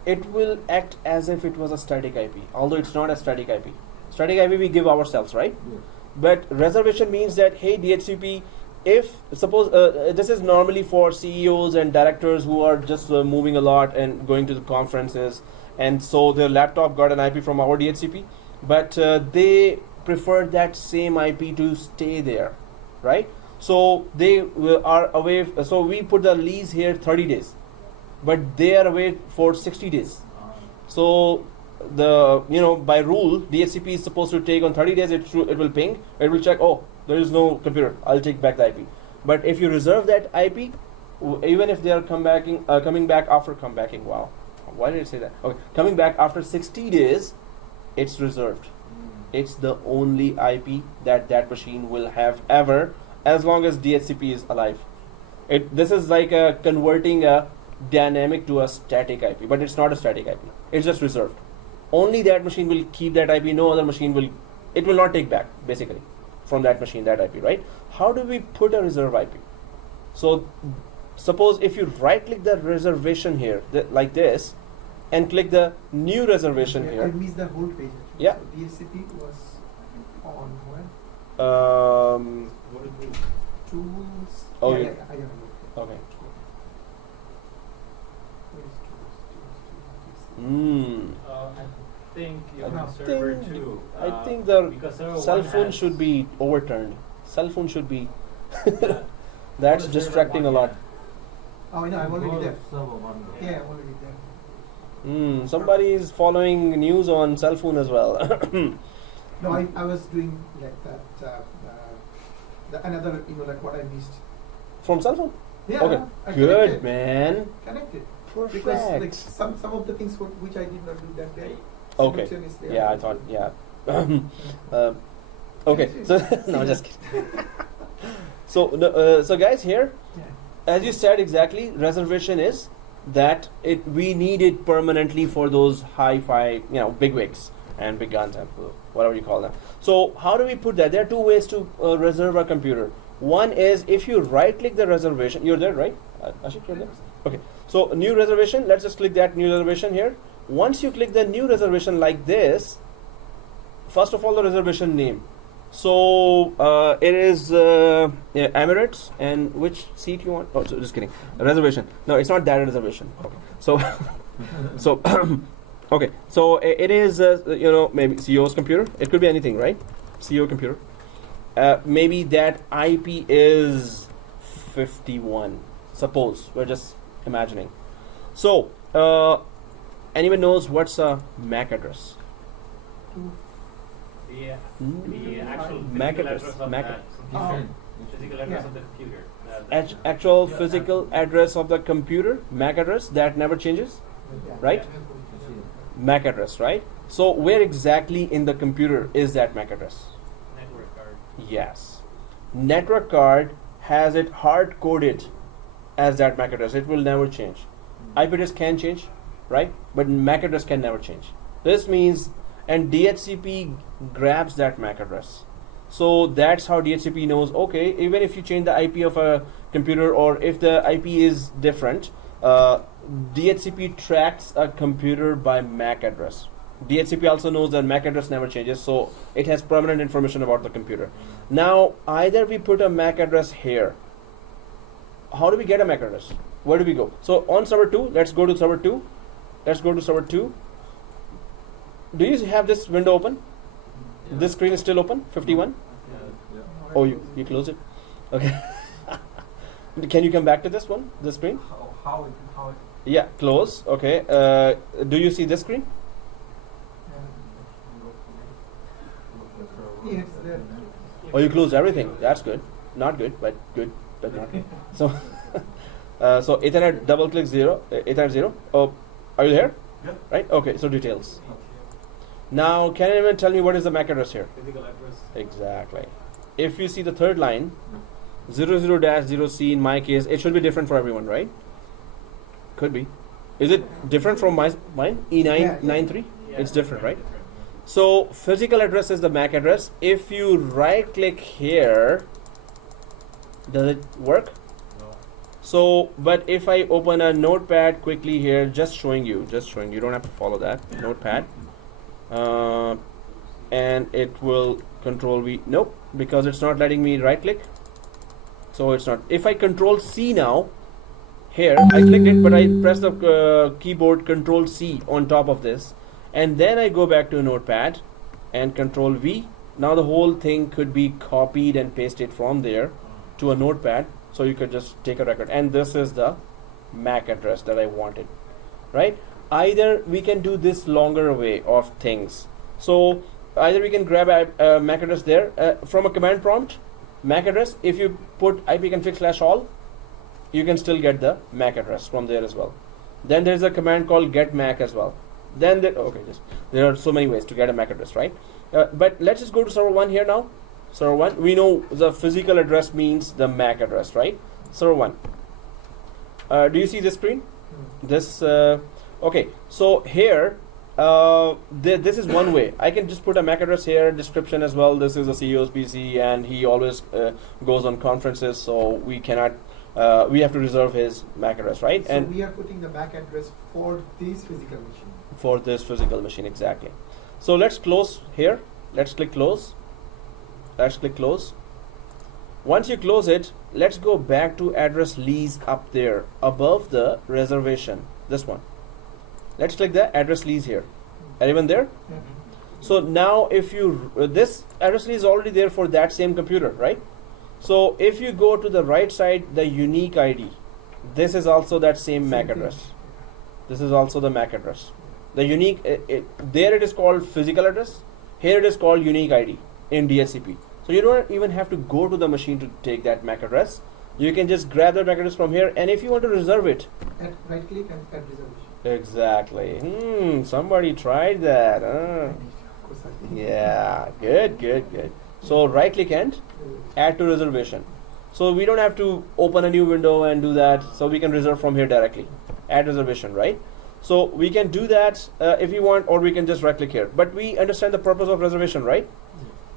it will act as if it was a static IP, although it's not a static IP. Static IP we give ourselves, right? Yes. But reservation means that, hey, DHCP, if suppose this is normally for CEOs and directors who are just moving a lot and going to the conferences, and so their laptop got an IP from our DHCP, but they prefer that same IP to stay there, right? So they are away. So we put the lease here 30 days, but they are away for 60 days. So the by rule DHCP is supposed to take on 30 days. It will ping. It will check. Oh, there is no computer. I'll take back the IP. But if you reserve that IP, even if they are coming back after comebacking. Wow, why did I say that? Okay, coming back after 60 days, it's reserved. It's the only IP that machine will have ever, as long as DHCP is alive. This is like converting a dynamic to a static IP, but it's not a static IP. It's just reserved. Only that machine will keep that IP. No other machine will. It will not take back basically from that machine that IP, right? How do we put a reserve IP? So suppose if you right click the reservation here like this and click the new reservation I here. missed the whole page. Actually. Yeah. So DHCP was on when? What is it? Tools. Oh, yeah, yeah. I got it. Okay. Where's tools? I think you're No. on server think- 2. I think the because server cell 1 phone has- should be overturned. Cell phone should be. Yeah. That's Server distracting a 1, lot. Oh, I know. I'm already there. Server one. Yeah, I'm already there. Somebody is following news on cell phone as well. No, I was doing like that. Another, like what I missed. From cell phone? Yeah. Okay. I Good, connected. man. Connected. Because like Perfect. some of the things which I did not do that day. Okay. simultaneously I Yeah, I did. thought, yeah. Okay, so no, just kidding. So, so guys, here, Yeah. as you said exactly, reservation is that we need it permanently for those hi-fi, big wigs and big guns and whatever you call them. So how do we put that? There are two ways to reserve a computer. One is if you right-click the reservation. You're there, right? Ashik, you're there? Okay. So new reservation. Let's just click that new reservation here. Once you click the new reservation like this, first of all, the reservation name. So it is Emirates, and which seat you want? Oh, so just kidding. Reservation. No, it's not that reservation. Okay. So, so okay. So it is maybe CEO's computer. It could be anything, right? CEO computer. Maybe that IP is 51. Suppose we're just imagining. So anyone knows what's a MAC address? The actual MAC physical address, address of MAC that Oh. physical address Yeah. of the computer. That's Actual physical address of the computer, MAC address, that never changes, Yeah. right? MAC address, right? So where exactly in the computer is that MAC address? network card. Yes. Network card has it hard coded as that MAC address. It will never change. IP address can change, right? But MAC address can never change. This means, and DHCP grabs that MAC address. So that's how DHCP knows, okay, even if you change the IP of a computer or if the IP is different, DHCP tracks a computer by MAC address. DHCP also knows that MAC address never changes, so it has permanent information about the computer. Now, either we put a MAC address here. How do we get a MAC address? Where do we go? So on server 2, let's go to server 2. Let's go to server 2. Do you have this window open? This screen is still open? 51? Oh, you close it? Okay. Can you come back to this one? This screen? How it Yeah, close. Okay. Do you see this screen? Yeah, it's there. Oh, you closed everything. That's good. Not good, but good, but not good. So, so Ethernet double click 0. Ethernet 0. Oh, are you there? Yeah. Right. Okay. So details. Now, can anyone tell me what is the MAC address here? Physical address. Exactly. If you see the third line, 00-0C in my case, it should be different for everyone, right? Could be. Is it different from mine? E993? Yeah, It's different, right? different. So physical address is the MAC address. If you right click here, does it work? No. So, but if I open a notepad quickly here, just showing you, you don't have to follow that, notepad. And it will control V, nope, because it's not letting me right click. So it's not, if I control C now, here, I clicked it, but I press the keyboard control C on top of this. And then I go back to notepad and control V. Now the whole thing could be copied and pasted from there to a notepad. So you could just take a record. And this is the MAC address that I wanted, right? Either we can do this longer way of things. So either we can grab a MAC address there from a command prompt, MAC address. If you put ipconfig/all, you can still get the MAC address from there as well. Then there's a command called get MAC as well. Then there are so many ways to get a MAC address, right? But let's just go to server 1 here now. Server 1, we know the physical address means the MAC address, right? Server 1. Do you see this screen? This okay. So here, this is one way. I can just put a MAC address here, description as well. This is a CEO's PC, and he always goes on conferences, so we cannot. We have to reserve his MAC address, right? So And we are putting the MAC address for this physical machine. for this physical machine, exactly. So let's close here. Let's click close. Let's click close. Once you close it, let's go back to address lease up there above the reservation. This one. Let's click the address lease here. Anyone there? Yeah. So now if you this address lease is already there for that same computer, right? So if you go to the right side, the unique ID, this is also that same MAC thing. address. This is also the MAC address. The unique, there it is called physical address. Here it is called unique ID in DHCP. So you don't even have to go to the machine to take that MAC address. You can just grab the MAC address from here, and if you want to reserve it, Right click and add reservation. exactly. Somebody tried that. Of course I did. Yeah, good. So right click and add to reservation. So we don't have to open a new window and do that. So we can reserve from here directly. Add reservation, right? So we can do that if you want, or we can just right click here. But we understand the purpose of reservation, right?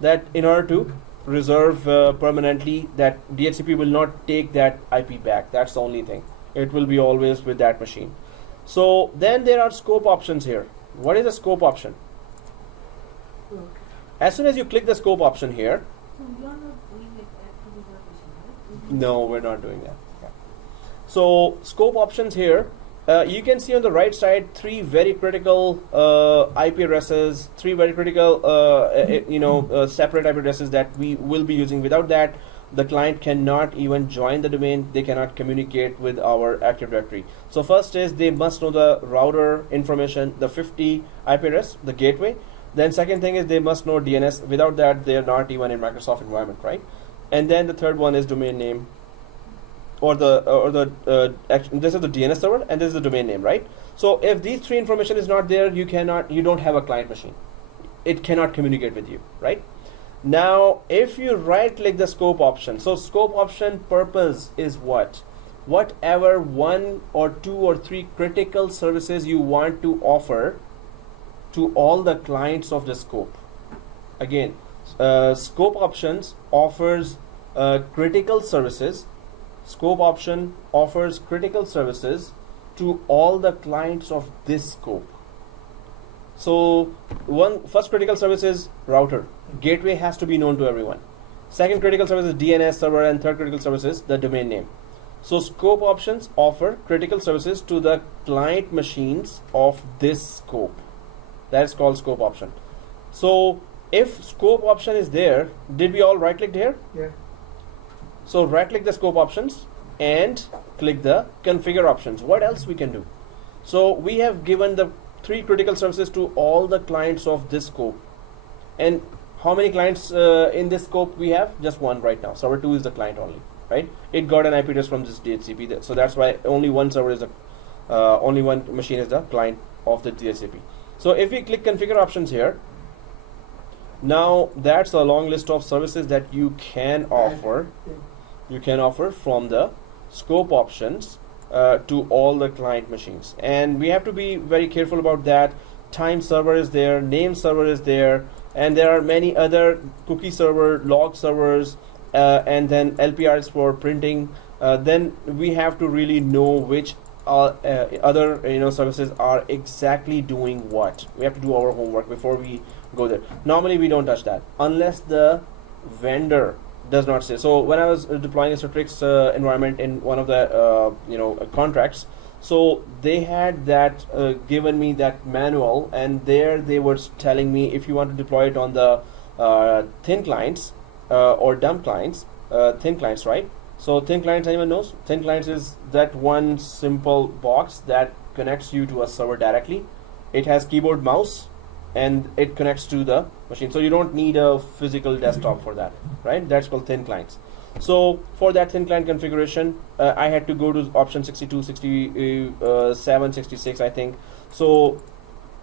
That in order to reserve permanently, that DHCP will not take that IP back. That's the only thing. It will be always with that machine. So then there are scope options here. What is a scope option? Okay. As soon as you click the scope option here, So we are not doing it at reservation, right? no, we're not doing that. Yeah. So scope options here, you can see on the right side three very critical IP addresses, three very critical separate IP addresses that we will be using. Without that, the client cannot even join the domain. They cannot communicate with our Active Directory. So first is they must know the router information, the 50 IP address, the gateway. Then second thing is they must know DNS. Without that, they are not even in Microsoft environment, right? And then the third one is domain name, or this is the DNS server and this is the domain name, right? So if these three information is not there, you don't have a client machine. It cannot communicate with you, right? Now, if you right click the scope option, so scope option purpose is what? Whatever one or two or three critical services you want to offer to all the clients of the scope. Again, scope options offers critical services. Scope option offers critical services to all the clients of this scope. So first critical service is router. Gateway has to be known to everyone. Second critical service is DNS server, and third critical service is the domain name. So scope options offer critical services to the client machines of this scope. That is called scope option. So if scope option is there, did we all right click here? Yeah. So right click the scope options and click the configure options. What else we can do? So we have given the three critical services to all the clients of this scope. And how many clients in this scope we have? Just one right now. Server 2 is the client only, right? It got an IP address from this DHCP. So that's why only one server is only one machine is the client of the DHCP. So if we click configure options here, now that's a long list of services that you can offer. You can offer from the scope options to all the client machines, and we have to be very careful about that. Time server is there, name server is there, and there are many other cookie server, log servers, and then LPRs for printing. Then we have to really know which other services are exactly doing what. We have to do our homework before we go there. Normally we don't touch that unless the vendor does not say. So when I was deploying a Citrix environment in one of the contracts, so they had that given me that manual, and there they were telling me if you want to deploy it on the thin clients or dumb clients, thin clients, right? So thin clients, anyone knows? Thin clients is that one simple box that connects you to a server directly. It has keyboard, mouse, and it connects to the machine. So you don't need a physical desktop for that, right? That's called thin clients. So for that thin client configuration, I had to go to option 62, 67, 66, I think. So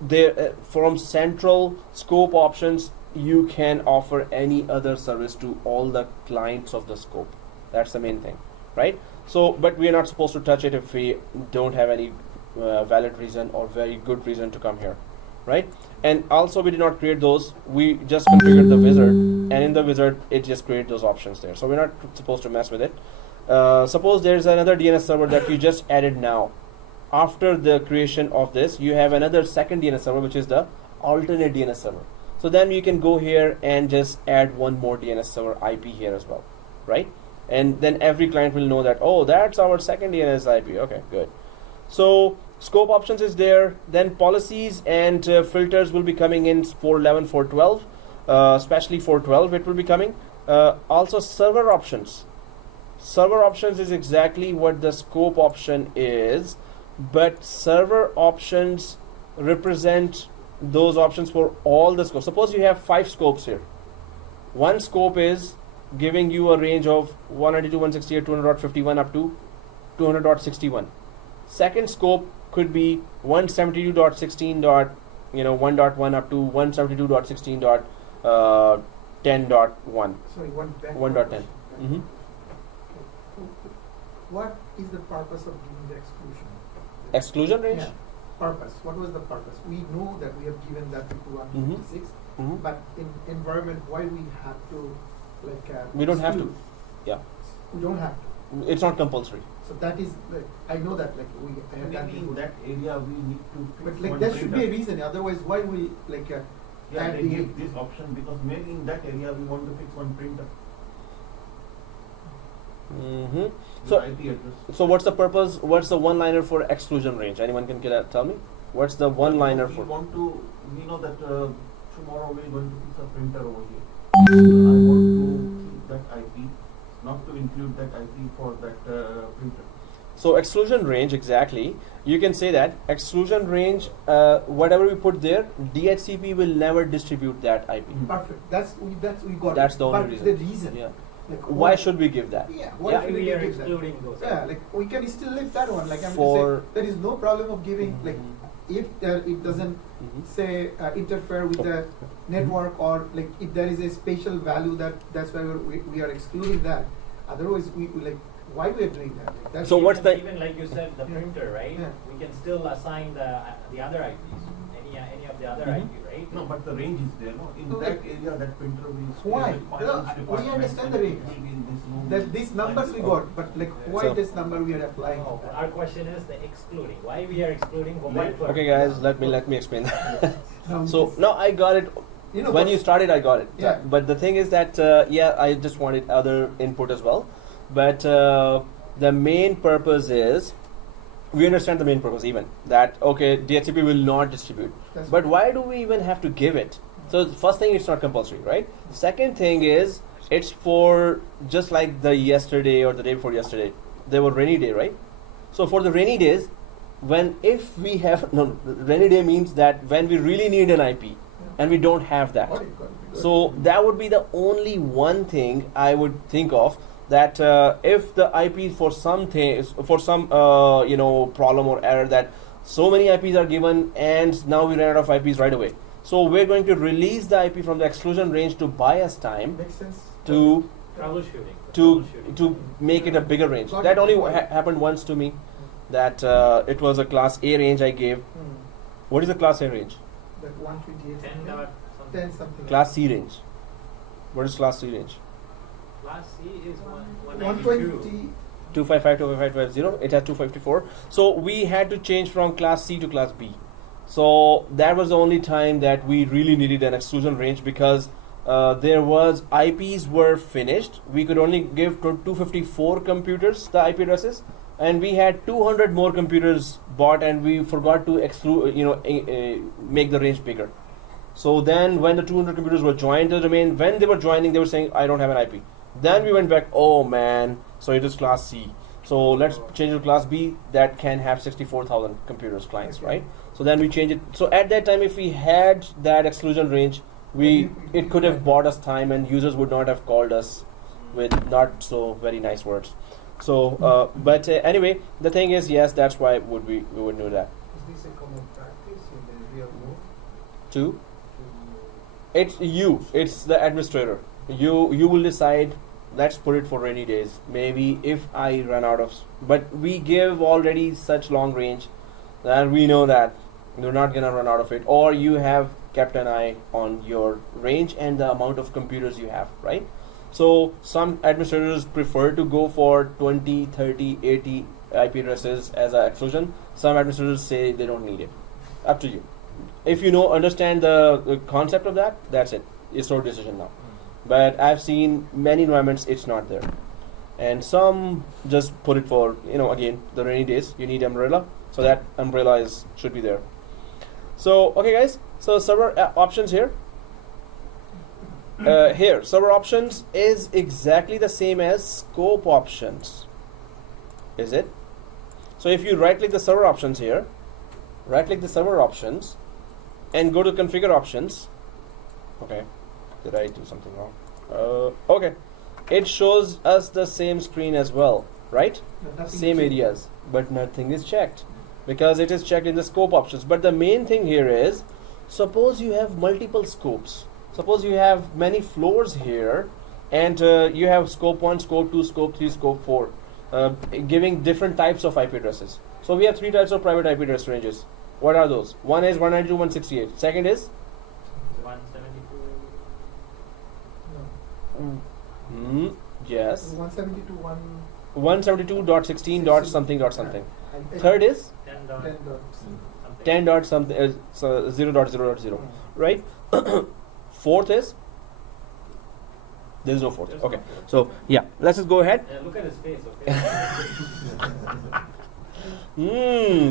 there, from central scope options, you can offer any other service to all the clients of the scope. That's the main thing, right? So, but we are not supposed to touch it if we don't have any valid reason or very good reason to come here, right? And also we did not create those. We just configured the wizard, and in the wizard it just created those options there. So we're not supposed to mess with it. Suppose there's another DNS server that you just added now. After the creation of this, you have another second DNS server, which is the alternate DNS server. So then you can go here and just add one more DNS server IP here as well, right? And then every client will know that, oh, that's our second DNS IP. Okay, good. So scope options is there. Then policies and filters will be coming in 4.11, 4.12, especially 4.12 it will be coming. Also server options. Server options is exactly what the scope option is, but server options represent those options for all the scopes. Suppose you have 5 scopes here. One scope is giving you a range of 192.168, 200.51 up to 200.61. Second scope could be 172.16 1.1 up to 172.16.10.1. Sorry, one back. 1.10. Mm-hmm. What is the purpose of giving the exclusion? Exclusion range? Yeah. Purpose. What was the purpose? We know that we have given that to 156, Mm-hmm. but in environment, why we have to We don't have to. exclude? Yeah. We don't have to. It's not compulsory. So that is I know that I have that Maybe in before. that area we need to fix But one there should be a printer. reason. Otherwise, why we Yeah, add they the give this option because maybe in that area we want to fix one printer. Mm-hmm. The So, IP address. so what's the purpose? What's the one-liner for exclusion range? Anyone can tell me? What's the one-liner we for? want to, we know that tomorrow we're going to fix a printer over here. I want to keep that IP, not to include that IP for that printer. So exclusion range, exactly. You can say that exclusion range, whatever we put there, DHCP will never distribute that IP. perfect? That's we got. That's it. the only But reason. The reason. Yeah. Like Why should we give that? Yeah. Why Yeah. should We are give that? excluding those. Yeah, like we can still leave that one. Like I'm For- just saying, there is no problem of giving like Mhm. if it doesn't Mhm. say interfere with the network or like if there is a special value that's why we are excluding that. Otherwise, we like why we are doing that. Like, that's So what's the- even like you said, the Yeah. printer, right? Yeah. We can still assign the other IPs, any of the other Mhm. IP, right? No, but the range is there, no? In No, that area, that printer will stay Why? with No, finance we department understand and the it range. will be in this room. that these numbers we got, but like why So- this number we are applying? No, our question is the excluding. Why we are excluding? For what purpose? Okay, guys, let me explain that. Now, So now I got it. you know When what- you started, I got it. Yeah. But the thing is that I just wanted other input as well. But the main purpose is, we understand the main purpose even that okay, DHCP will not distribute. that's But why do we even have to give it? So the first thing, it's not compulsory, right? Second thing is, it's for just like the yesterday or the day before yesterday, there were rainy day, right? So for the rainy days, if we have rainy day means that when we really need an IP and we don't have that. Got it, got it, got it. So that would be the only one thing I would think of, that if the IP for some problem or error, that so many IPs are given and now we ran out of IPs right away. So we're going to release the IP from the exclusion range to buy us time Makes sense. to Troubleshooting. to make it a bigger range. Got That it. only happened once to me. That it was a class A range I gave. What is the class A range? That 128. 10 dot something. 10 something. Class C range. What is class C range? Class C is 120. 255, 255, it has 254. So we had to change from class C to class B. So that was the only time that we really needed an exclusion range, because there was IPs were finished. We could only give to 254 computers the IP addresses, and we had 200 more computers bought, and we forgot to exclude, make the range bigger. So then when the 200 computers were joined to the domain, when they were joining, they were saying, I don't have an IP. Then we went back, oh man, so it is class C. So let's change it to class B that can have 64,000 computers, clients, Okay. right? So then we change it. So at that time, if we had that exclusion range, it could have bought us time, and users would not have called us with not so very nice words. So, but anyway, the thing is, yes, that's why we would do that. Is this a common practice in the real world? Two, it's the administrator. You will decide. Let's put it for rainy days. Maybe if I run out of, but we give already such long range that we know that you're not gonna run out of it, or you have kept an eye on your range and the amount of computers you have, right? So some administrators prefer to go for 20, 30, 80 IP addresses as an exclusion. Some administrators say they don't need it. Up to you. If you understand the concept of that, that's it. It's your decision now. But I've seen many environments, it's not there. And some just put it for, again, the rainy days, you need umbrella. So that umbrella should be there. So, okay guys, so server options here. Here, server options is exactly the same as scope options. Is it? So if you right click the server options here, right click the server options and go to configure options. Okay, did I do something wrong? Okay, it shows us the same screen as well, right? But nothing Same changed. areas, but nothing is checked because it is checked in the scope options. But the main thing here is, suppose you have multiple scopes. Suppose you have many floors here, and you have scope 1, scope 2, scope 3, scope 4, giving different types of IP addresses. So we have 3 types of private IP address ranges. What are those? One is 192.168. Second is 172. yes, 172 172.16 dot something dot something. and Third is 10 dot 10 dots. something. 10 dot something, so 0.0.0, right? Fourth is, there is no fourth. There's Okay, no fourth. so yeah, let's just go ahead. Yeah, look at his face, okay?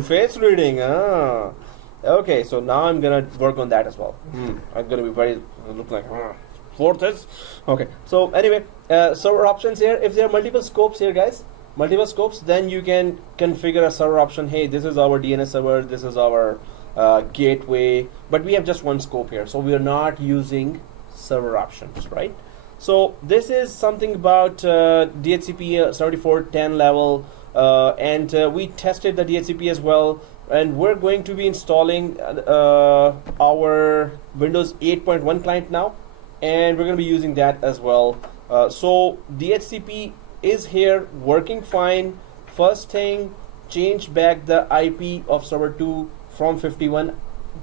Face reading. Ah. Okay, so now I'm gonna work on that as well. I'm gonna be very look like fourth is okay. So anyway, server options here. If there are multiple scopes here, guys, multiple scopes, then you can configure a server option. Hey, this is our DNS server. This is our gateway. But we have just one scope here, so we are not using server options, right? So this is something about DHCP 7410 level. And we tested the DHCP as well, and we're going to be installing our Windows 8.1 client now, and we're going to be using that as well. So DHCP is here working fine. First thing, change back the IP of server 2 from 51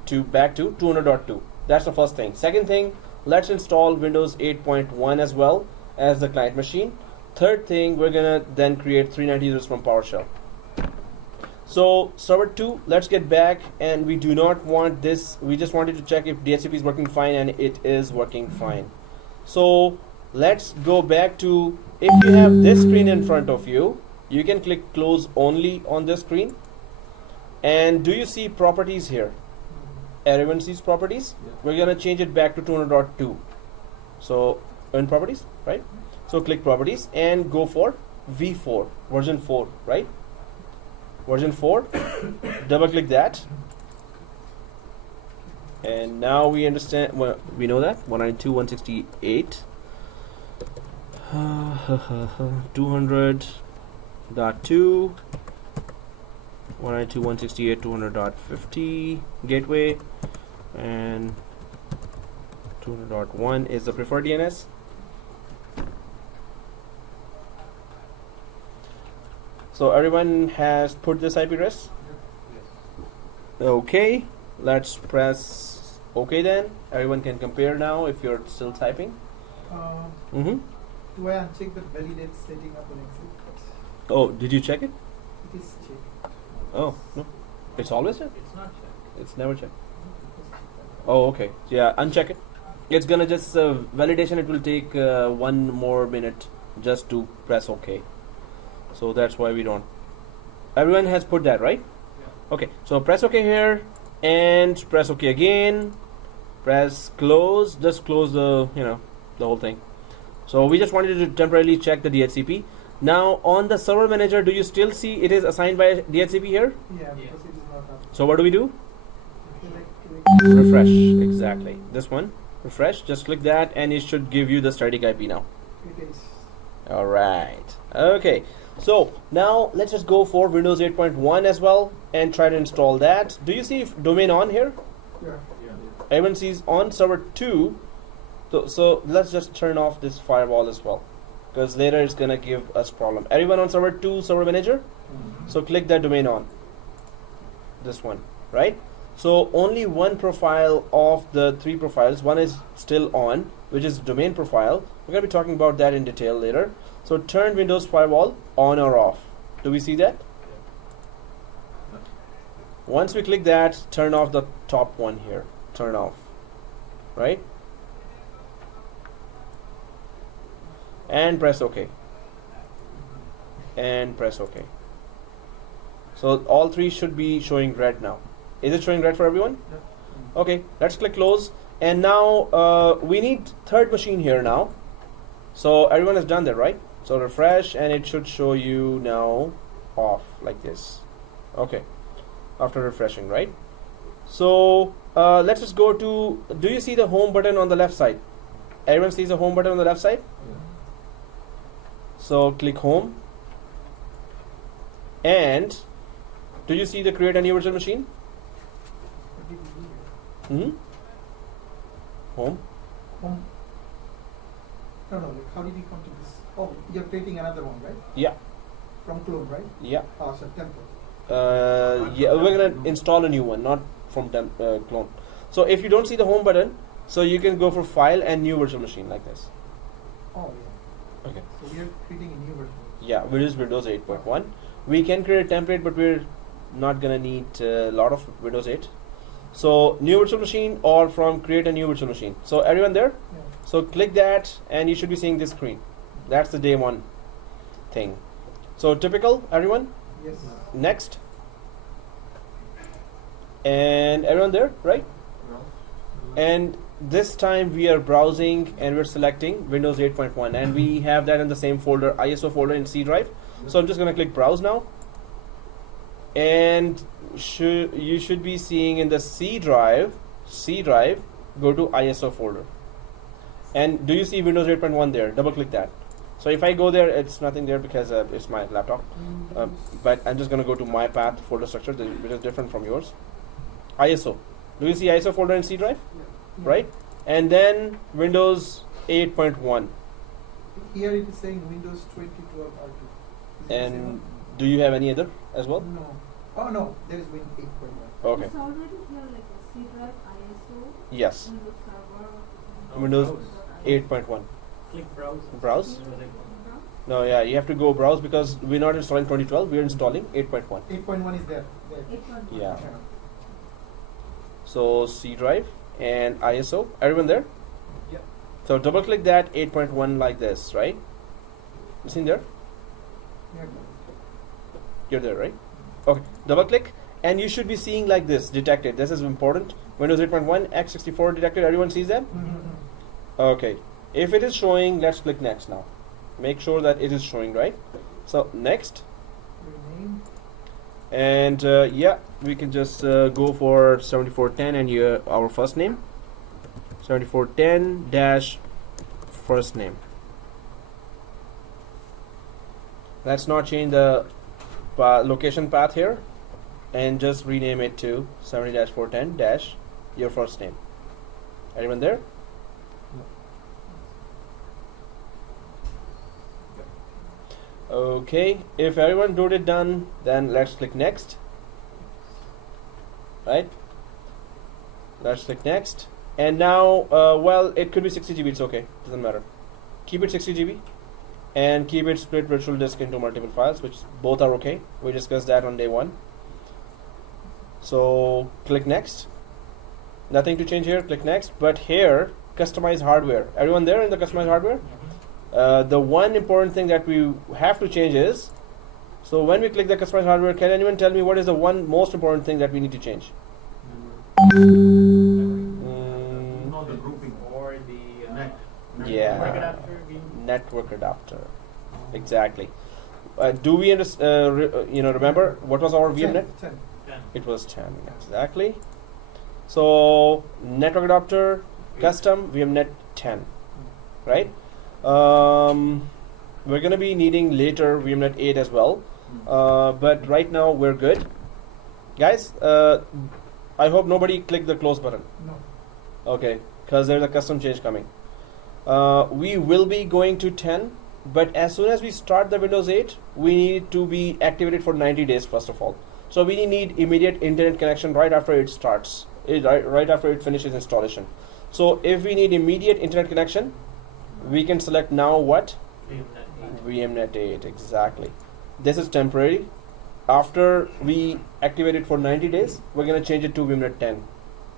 to back to 200.2. That's the first thing. Second thing, let's install Windows 8.1 as well as the client machine. Third thing, we're gonna then create 390 users from PowerShell. So server 2, let's get back, and we do not want this. We just wanted to check if DHCP is working fine, and it is working fine. So let's go back to, if you have this screen in front of you, you can click close only on this screen. And do you see properties here? Everyone sees properties? Yeah. We're gonna change it back to 200.2. So in properties, right? So click properties and go for V4, version 4, right? Version 4, double click that. And now we understand, well, we know that 192.168 200.2 192.168 200.50 gateway, and 200.1 is the preferred DNS. So everyone has put this IP address? Okay, let's press OK then. Everyone can compare now if you're still typing. Do I uncheck the validate setting up on exit? Oh, did you check it? It is checked. Oh, no. It's always checked? It's not checked. It's never checked. Oh, okay. Yeah, uncheck it. It's gonna just validation. It will take 1 more minute just to press OK. So that's why we don't. Everyone has put that, right? Yeah. Okay. So press OK here and press OK again. Press close. Just close the the whole thing. So we just wanted to temporarily check the DHCP. Now on the server manager, do you still see it is assigned by DHCP here? Yeah, because it is not up. So what do we do? Click. Refresh. Exactly. This one. Refresh. Just click that and it should give you the static IP now. It is. Alright. Okay. So now let's just go for Windows 8.1 as well and try to install that. Do you see domain on here? Yeah. Everyone sees on server 2. So let's just turn off this firewall as well, because later it's gonna give us problem. Everyone on server 2 server manager? So click that domain on. This one, right? So only one profile of the 3 profiles, one is still on, which is domain profile. We're gonna be talking about that in detail later. So turn Windows firewall on or off. Do we see that? Once we click that, turn off the top one here. Turn off, right? And press OK. And press OK. So all 3 should be showing red now. Is it showing red for everyone? Okay, let's click close. And now we need 3rd machine here now. So everyone has done that, right? So refresh and it should show you now off like this. Okay, after refreshing, right? So let's just go to, do you see the home button on the left side? Everyone sees the home button on the left side? So click home. And do you see the create a new virtual machine? What did we do here? Home. Home. No, like how did you come to this? Oh, you're creating another one, right? Yeah. From clone, right? Yeah. Oh, so template. Yeah, we're gonna install a new one, not from clone. So if you don't see the home button, so you can go for file and new virtual machine like this. Oh, yeah. Okay. So we are creating a new version. Yeah, which is Windows 8.1. We can create a template, but we're not gonna need a lot of Windows 8. So new virtual machine or from create a new virtual machine. So everyone there? Yeah. So click that and you should be seeing this screen. That's the day one thing. So typical, everyone? Yes. Next. And everyone there, right? And this time we are browsing and we're selecting Windows 8.1 and we have that in the same folder, ISO folder in C drive. So I'm just gonna click browse now. And you should be seeing in the C drive, go to ISO folder. And do you see Windows 8.1 there? Double click that. So if I go there, it's nothing there because it's my laptop. But I'm just gonna go to my path folder structure, which is different from yours. ISO. Do you see ISO folder in C drive? Yeah. Right? And then Windows 8.1. Here it is saying Windows 2012 R2. Is it the same And one? do you have any other as well? No. Oh no, there is Win 8.1. Okay. It's already here like a C drive, ISO, Yes. Windows Server. Windows 8.1. Click browse. Browse? Windows 8.1. No, yeah, you have to go browse because we're not installing 2012, we're installing 8.1. 8.1 is there. There. 8.1. Yeah. So C drive and ISO. Everyone there? Yep. So double click that 8.1 like this, right? You seen there? Yeah. You're there, right? Okay. Double click and you should be seeing like this, detected. This is important. Windows 8.1 x64 detected. Everyone sees that? Okay. If it is showing, let's click next now. Make sure that it is showing, right? So next. Rename. And yeah, we can just go for 7410 and our first name. 7410 dash first name. Let's not change the location path here and just rename it to 70-410 dash your first name. Anyone there? Okay, if everyone wrote it done, then let's click next. Right? Let's click next. And now, well, it could be 60 GB, it's okay, doesn't matter. Keep it 60 GB and keep it split virtual disk into multiple files, which both are okay. We discussed that on day one. So click next. Nothing to change here, click next. But here, customize hardware. Everyone there in the customize hardware? The one important thing that we have to change is, so when we click the customize hardware, can anyone tell me what is the one most important thing that we need to change? Not the grouping. Or the Net. Yeah. network adapter. Network adapter. Exactly. Do we remember what was our VMnet? 10. 10. It was 10, exactly. So network adapter, custom VMnet 10, right? We're gonna be needing later VMnet 8 as well, but right now we're good, guys. I hope nobody clicked the close button. No. Okay, because there's a custom change coming. We will be going to 10, but as soon as we start the Windows 8, we need to be activated for 90 days first of all. So we need immediate internet connection right after it starts, right after it finishes installation. So if we need immediate internet connection, we can select now what? VMnet 8, exactly. This is temporary. After we activate it for 90 days, we're going to change it to VMnet 10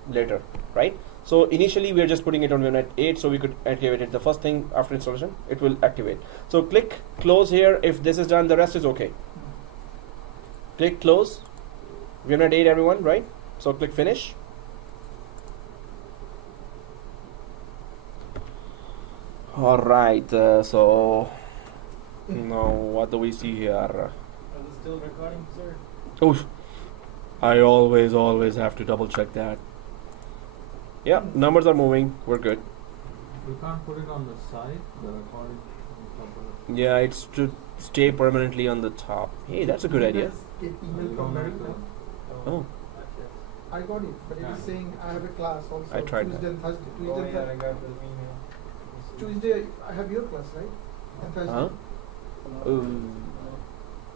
later, right? So initially we are just putting it on VMnet 8 so we could activate it. The first thing after installation, it will activate. So click close here. If this is done, the rest is okay. Click close. VMnet 8 everyone, right? So click finish. Alright, so now what do we see here? Are you still recording, sir? Oh, I always have to double check that. Yeah, numbers are moving. We're good. We can't put it on the side, the recording on top of Yeah, it's to stay permanently on the top. Hey, that's a good idea. Get email from Mary now. Oh, I got it, but it is saying I have a class also. I tried Tuesday that. and Thursday. Tuesday, Oh, and yeah, I got the email. Tuesday I have your class, right? And Thursday. huh?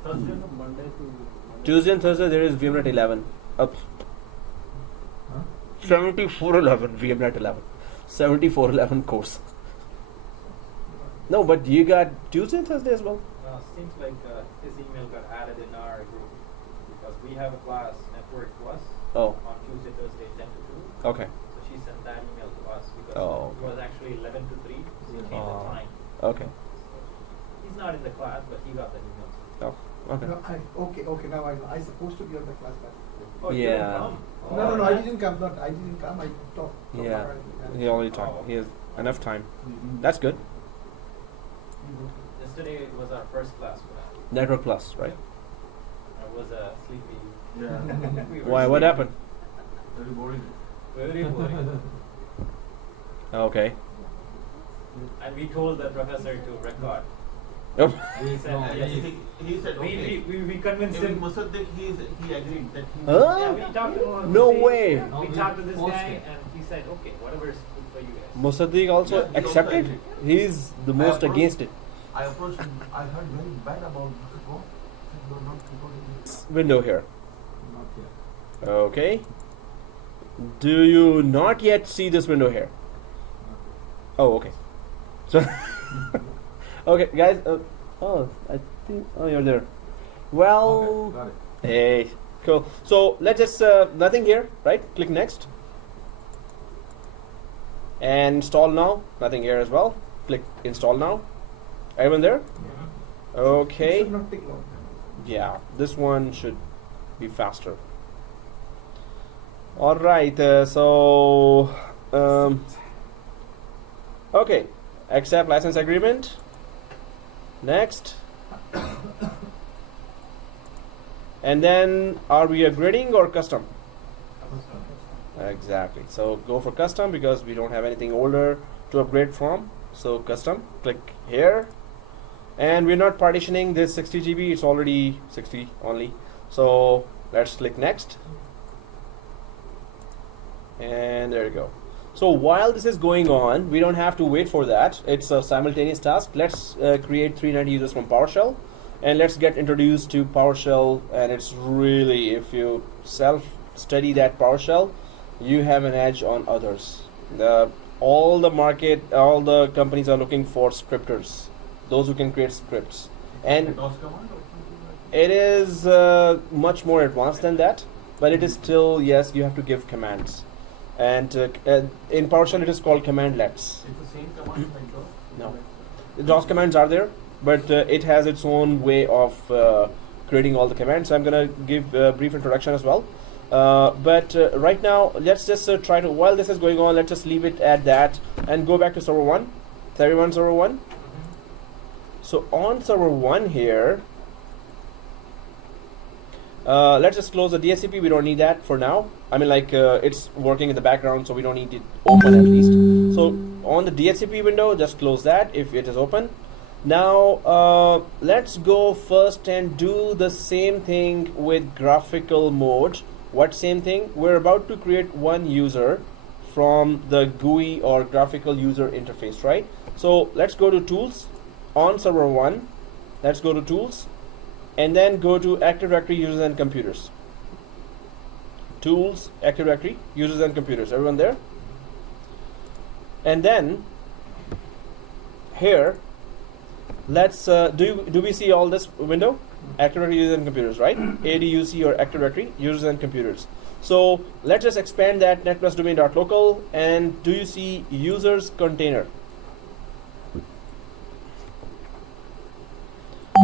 Thursday, Monday to Tuesday and Thursday there is VMNet 11. Up. 7411 VMNet 11. 7411 course. No, but you got Tuesday and Thursday as well. Seems like his email got added in our group because we have a class, Network Plus, Oh, on Tuesday, Thursday, 10 to 2. okay. So she sent that email to us because Oh, it was actually 11 to 3. So he came Oh. at time. Okay. He's not in the class, but he got the email. Okay. No, okay, now I know. I supposed to be on the class back. Oh, you Yeah. didn't come? No, I didn't come. I didn't come. I talked. Yeah. already. He already talked. He has enough time. Mhm. That's good. Yesterday was our first class for that. Network Plus, right? I was sleepy. Yeah, We were Why? What sleepy. happened? very boring. Very boring. Okay. And we told the professor to record. Yep. He said, No, yes. He said, okay. We convinced Even him. Mossadegh, he agreed that he Huh? Yeah, we talked to him. No way. No, We we talked to this forced guy him. and he said, okay, whatever is good for you guys. Mossadegh also Yeah, he also accepted? agreed. He's the I most approached- against it. I approached him. I heard very bad about this as well. I said, "You are not recording this." Window here. Not yet. Okay. Do you not yet see this window here? Oh, okay. So, okay, guys. I think. Oh, you're there. Well, Okay, got it. hey, cool. So let's just nothing here, right? Click next. And install now. Nothing here as well. Click install now. Everyone there? It Okay. should not take long. Yeah, this one should be faster. All right. Okay. Accept license agreement. Next. And then, are we upgrading or custom? Exactly. So go for custom because we don't have anything older to upgrade from. So custom. Click here. And we're not partitioning this 60 GB. It's already 60 only. So let's click next. And there you go. So while this is going on, we don't have to wait for that. It's a simultaneous task. Let's create 390 users from PowerShell. And let's get introduced to PowerShell. And it's really, if you self-study that PowerShell, you have an edge on others. All the companies are looking for scripters, those who can create scripts. And DOS command or something like that? it is much more advanced than that, but it is still, yes, you have to give commands. And in PowerShell, it is called commandlets. It's the same command like DOS? No. The DOS commands are there, but it has its own way of creating all the commands. So I'm going to give a brief introduction as well. But right now, let's just try to, while this is going on, let's just leave it at that and go back to server 1. Is everyone server 1? So on server 1 here, let's just close the DHCP. We don't need that for now. I mean, like it's working in the background, so we don't need it open at least. So on the DHCP window, just close that if it is open. Now let's go first and do the same thing with graphical mode. What same thing? We're about to create one user from the GUI or graphical user interface, right? So let's go to tools on server 1. Let's go to tools and then go to Active Directory users and computers. Tools, Active Directory users and computers. Everyone there? And then here, let's do we see all this window? Active Directory users and computers, right? ADUC or Active Directory users and computers. So let's just expand that net+domain.local, and do you see users container?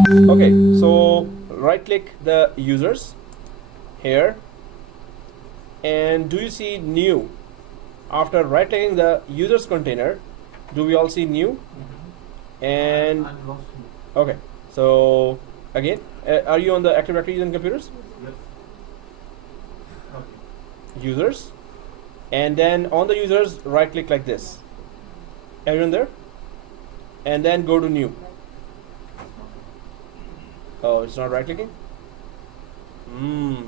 Okay, so right click the users here, and do you see new? After right clicking the users container, do we all see new? And I'm lost in okay, so again, are you on the Active Directory users and computers? Yes. Okay. Users, and then on the users, right click like this. Everyone there? And then go to new. Oh, it's not right clicking?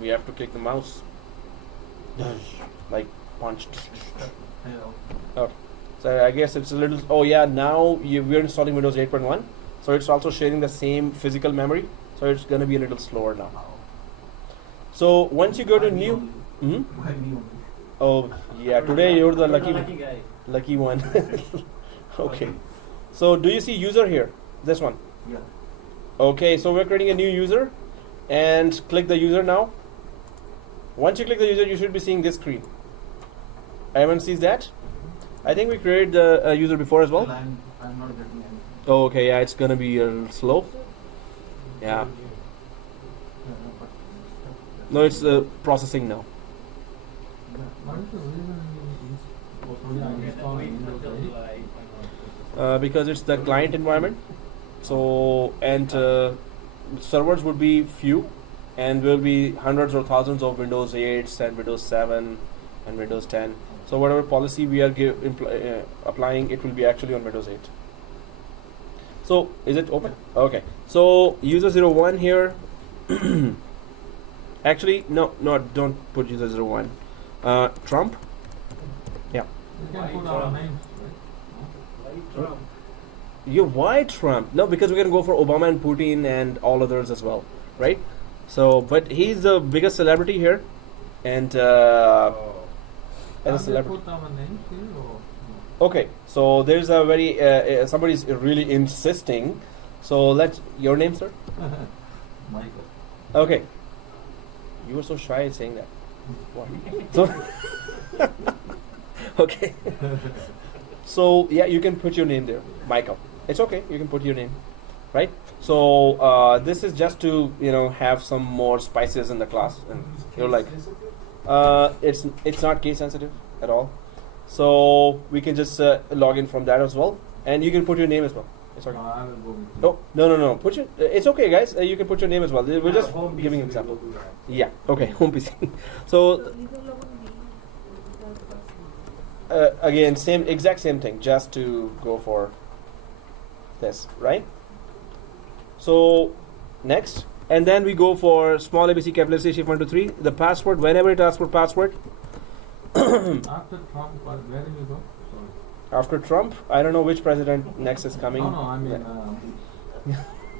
We have to click the mouse. Like punched. Yeah. So I guess it's a little. Oh yeah, now we're installing Windows 8.1, so it's also sharing the same physical memory. So it's gonna be a little slower now. So once you go to new. Hmm? Why me only? Oh yeah, today you're the lucky guy. lucky one. Okay. So do you see user here? This one. Yeah. Okay, so we're creating a new user, and click the user now. Once you click the user, you should be seeing this screen. Everyone sees that? I think we created the user before as well. Still I'm not getting anything. Oh, okay, yeah, it's gonna be a little slow. Yeah. But No, it's processing now. What is the reason you install Windows 8? Because it's the client environment. So and servers would be few, and will be hundreds or thousands of Windows 8s and Windows 7 and Windows 10. So whatever policy we are applying, it will be actually on Windows 8. So is it open? Okay. So user 01 here. Actually, no, don't put user 01. Trump. Yeah. You can put our names, right? Why Trump? No, because we can go for Obama and Putin and all others as well, right? So, but he's the biggest celebrity here, and as a Can we celebrity. put our names here or no? Okay, so there's a very somebody's really insisting. So let's your name, sir. Michael. Okay, you were so shy saying that. Why? So okay. So yeah, you can put your name there, Michael. It's okay. You can put your name, right? So this is just to have some more spices in the class, and you're like, it's not case sensitive at all. So we can just log in from that as well, and you can put your name as well. It's okay. No, I will go with you. Oh no. Put your. It's okay, guys. You can put your name as well. We're just giving an example. Yeah. Okay. Home PC. So user login without again, exact same thing. Just to go for this, right? So next, and then we go for small ABC capital C shift 1 2 3. The password. Whenever it asks for password. After Trump, where do you go? Sorry. After Trump, I don't know which president next is coming. No, I mean,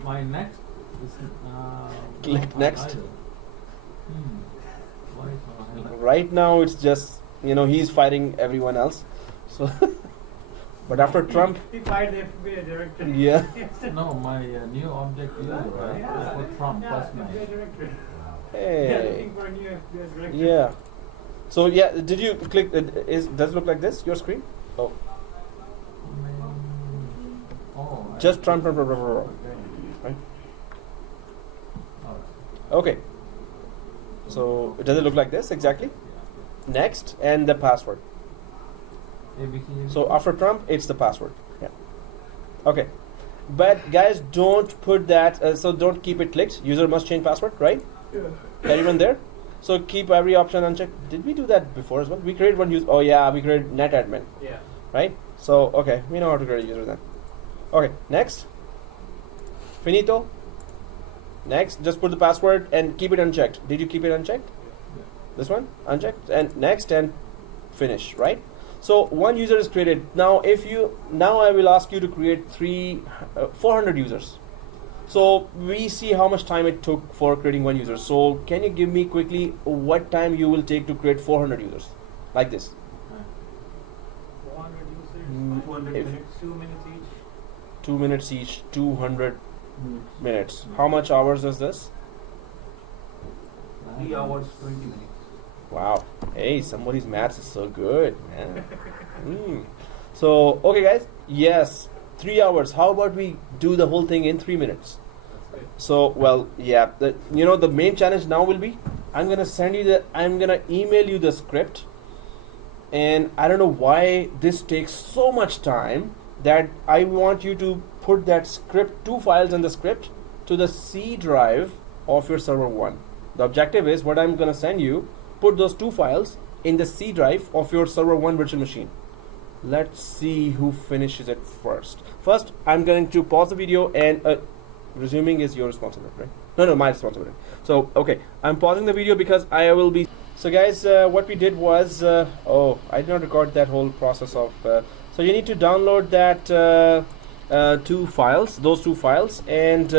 my next is. Click my next. idol. Why is my highlight? Right now, it's just he's fighting everyone else. So, but after Trump, He fired the FBI director. yeah. No, my new object here, right? Is for Trump first name. FBI director. They are Hey. looking for a new FBI director. Yeah. So yeah, did you click? Does it look like this? Your screen? Oh, Oh. just Trump. Right. Alright. Okay. So does it look like this exactly? Next, and the password. ABC. So after Trump, it's the password. Yeah. Okay. But guys, don't put that. So don't keep it clicked. User must change password, right? Yeah. Everyone there? So keep every option unchecked. Did we do that before as well? We created one user. Oh yeah, we created net admin, Yeah. right? So okay, we know how to create a user then. Okay, next. Finito. Next, just put the password and keep it unchecked. Did you keep it unchecked? This one unchecked, and next, and finish, right? So one user is created. Now I will ask you to create 400 users. So we see how much time it took for creating one user. So can you give me quickly what time you will take to create 400 users like this? 400 users. 200 If- minutes. 2 minutes each. 2 minutes each, 200 minutes. minutes. How much hours is this? 3 hours 20 minutes. Wow. Hey, somebody's maths is so good, man. So, okay guys, yes, 3 hours. How about we do the whole thing in 3 minutes? That's good. So, well, yeah, the main challenge now will be, I'm gonna email you the script, and I don't know why this takes so much time that I want you to put that script, 2 files in the script, to the C drive of your server 1. The objective is what I'm gonna send you, put those 2 files in the C drive of your server 1 virtual machine. Let's see who finishes it first. First, I'm going to pause the video, and resuming is your responsibility, right? No, my responsibility. So, okay, I'm pausing the video because I will be. So, guys, what we did was, oh, I did not record that whole process of. So, you need to download that those two files, and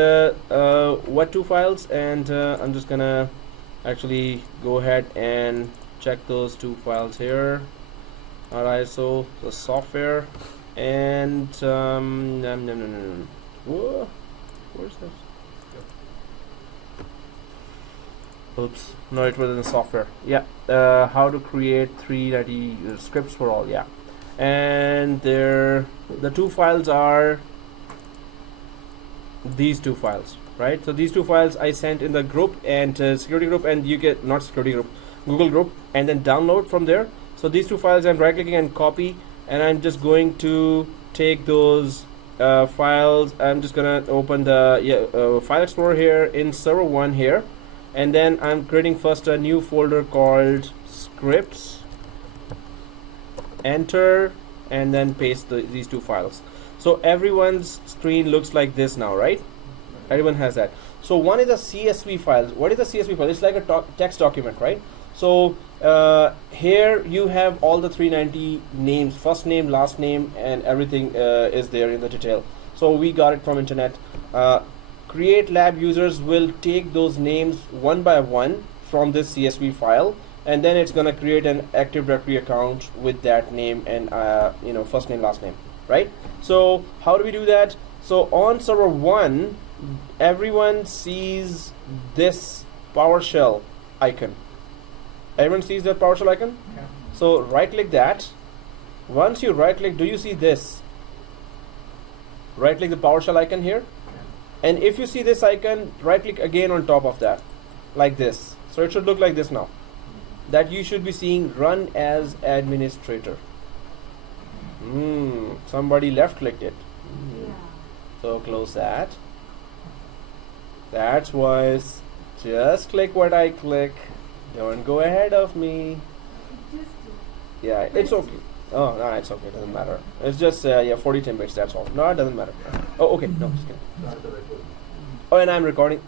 what two files? And I'm just gonna actually go ahead and check those two files here. Alright, so the software and whoa, where's this? Oops, no, it was in the software. Yeah, how to create 390 scripts for all. Yeah, and the two files are these two files, right? So these two files I sent in the group and security group, and you get not security group, Google group, and then download from there. So these two files I'm right clicking and copy, and I'm just going to take those files. I'm just gonna open the file explorer here in server 1 here, and then I'm creating first a new folder called scripts, enter, and then paste these two files. So everyone's screen looks like this now, right? Everyone has that. So one is a CSV file. What is a CSV file? It's like a text document, right? So here you have all the 390 names, first name, last name, and everything is there in the detail. So we got it from internet. Create lab users will take those names one by one from this CSV file, and then it's gonna create an Active Directory account with that name and first name, last name, right? So how do we do that? So on server 1, everyone sees this PowerShell icon. Everyone sees that PowerShell icon? Yeah. So right click that. Once you right click, do you see this? Right click the PowerShell icon here. And if you see this icon, right click again on top of that, like this. So it should look like this now. That you should be seeing run as administrator. Somebody left clicked it. Yeah. So close that. That's wise. Just click what I click. Don't go ahead of me. Just Yeah, it's okay. Oh, no, it's okay. Doesn't matter. It's just 40 minutes. That's all. No, it doesn't matter. Oh, okay. No, just kidding. Oh, and I'm recording.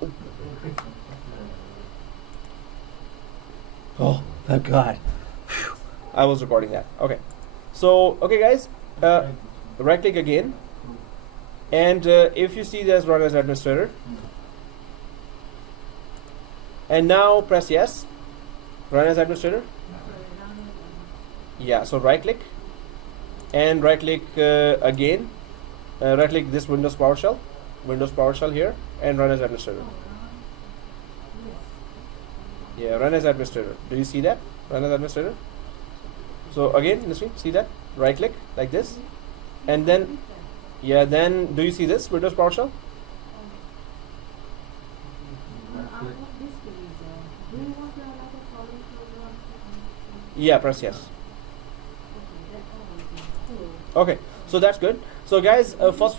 Oh, thank God. Phew. I was recording that. Okay. So, okay, guys. Right click again. And if you see this, run as administrator. And now press yes. Run as administrator. Yeah, so right click and right click again. Right click this Windows PowerShell here, and run as administrator. Yeah, run as administrator. Do you see that? Run as administrator. So again, in the screen, see that? Right click like this, and then then do you see this Windows PowerShell? Yeah, press yes. Okay, so that's good. So guys, first,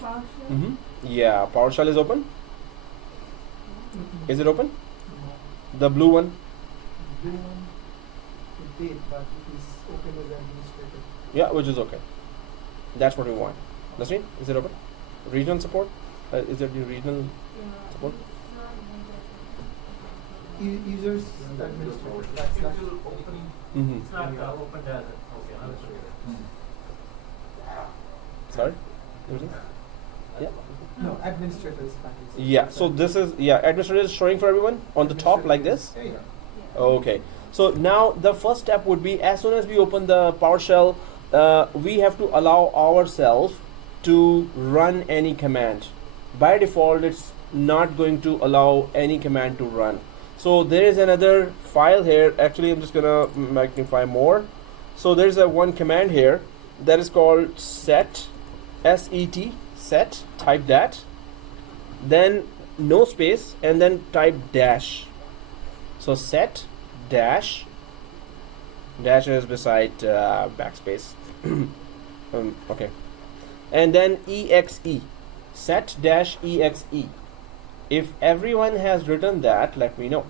yeah, PowerShell is open. Is it open? The blue one. Blue one, it did, but it is open as administrator. Yeah, which is okay. That's what we want. Nasreen, is it open? Regional support? Is there the regional support? Users administrator. It's still opening. Mm-hmm. It's not open as it. Okay, understood. Sorry. Yeah. No, administrator is fine. Yeah. So this is administrator is showing for everyone on the top like this. Yeah, yeah. Okay. So now the first step would be, as soon as we open the PowerShell, we have to allow ourselves to run any command. By default, it's not going to allow any command to run. So there is another file here. Actually, I'm just gonna magnify more. So there's a one command here that is called set, S-E-T, set. Type that. Then no space, and then type dash. So set dash. Dash is beside backspace. Okay. And then exe. Set dash exe. If everyone has written that, let me know.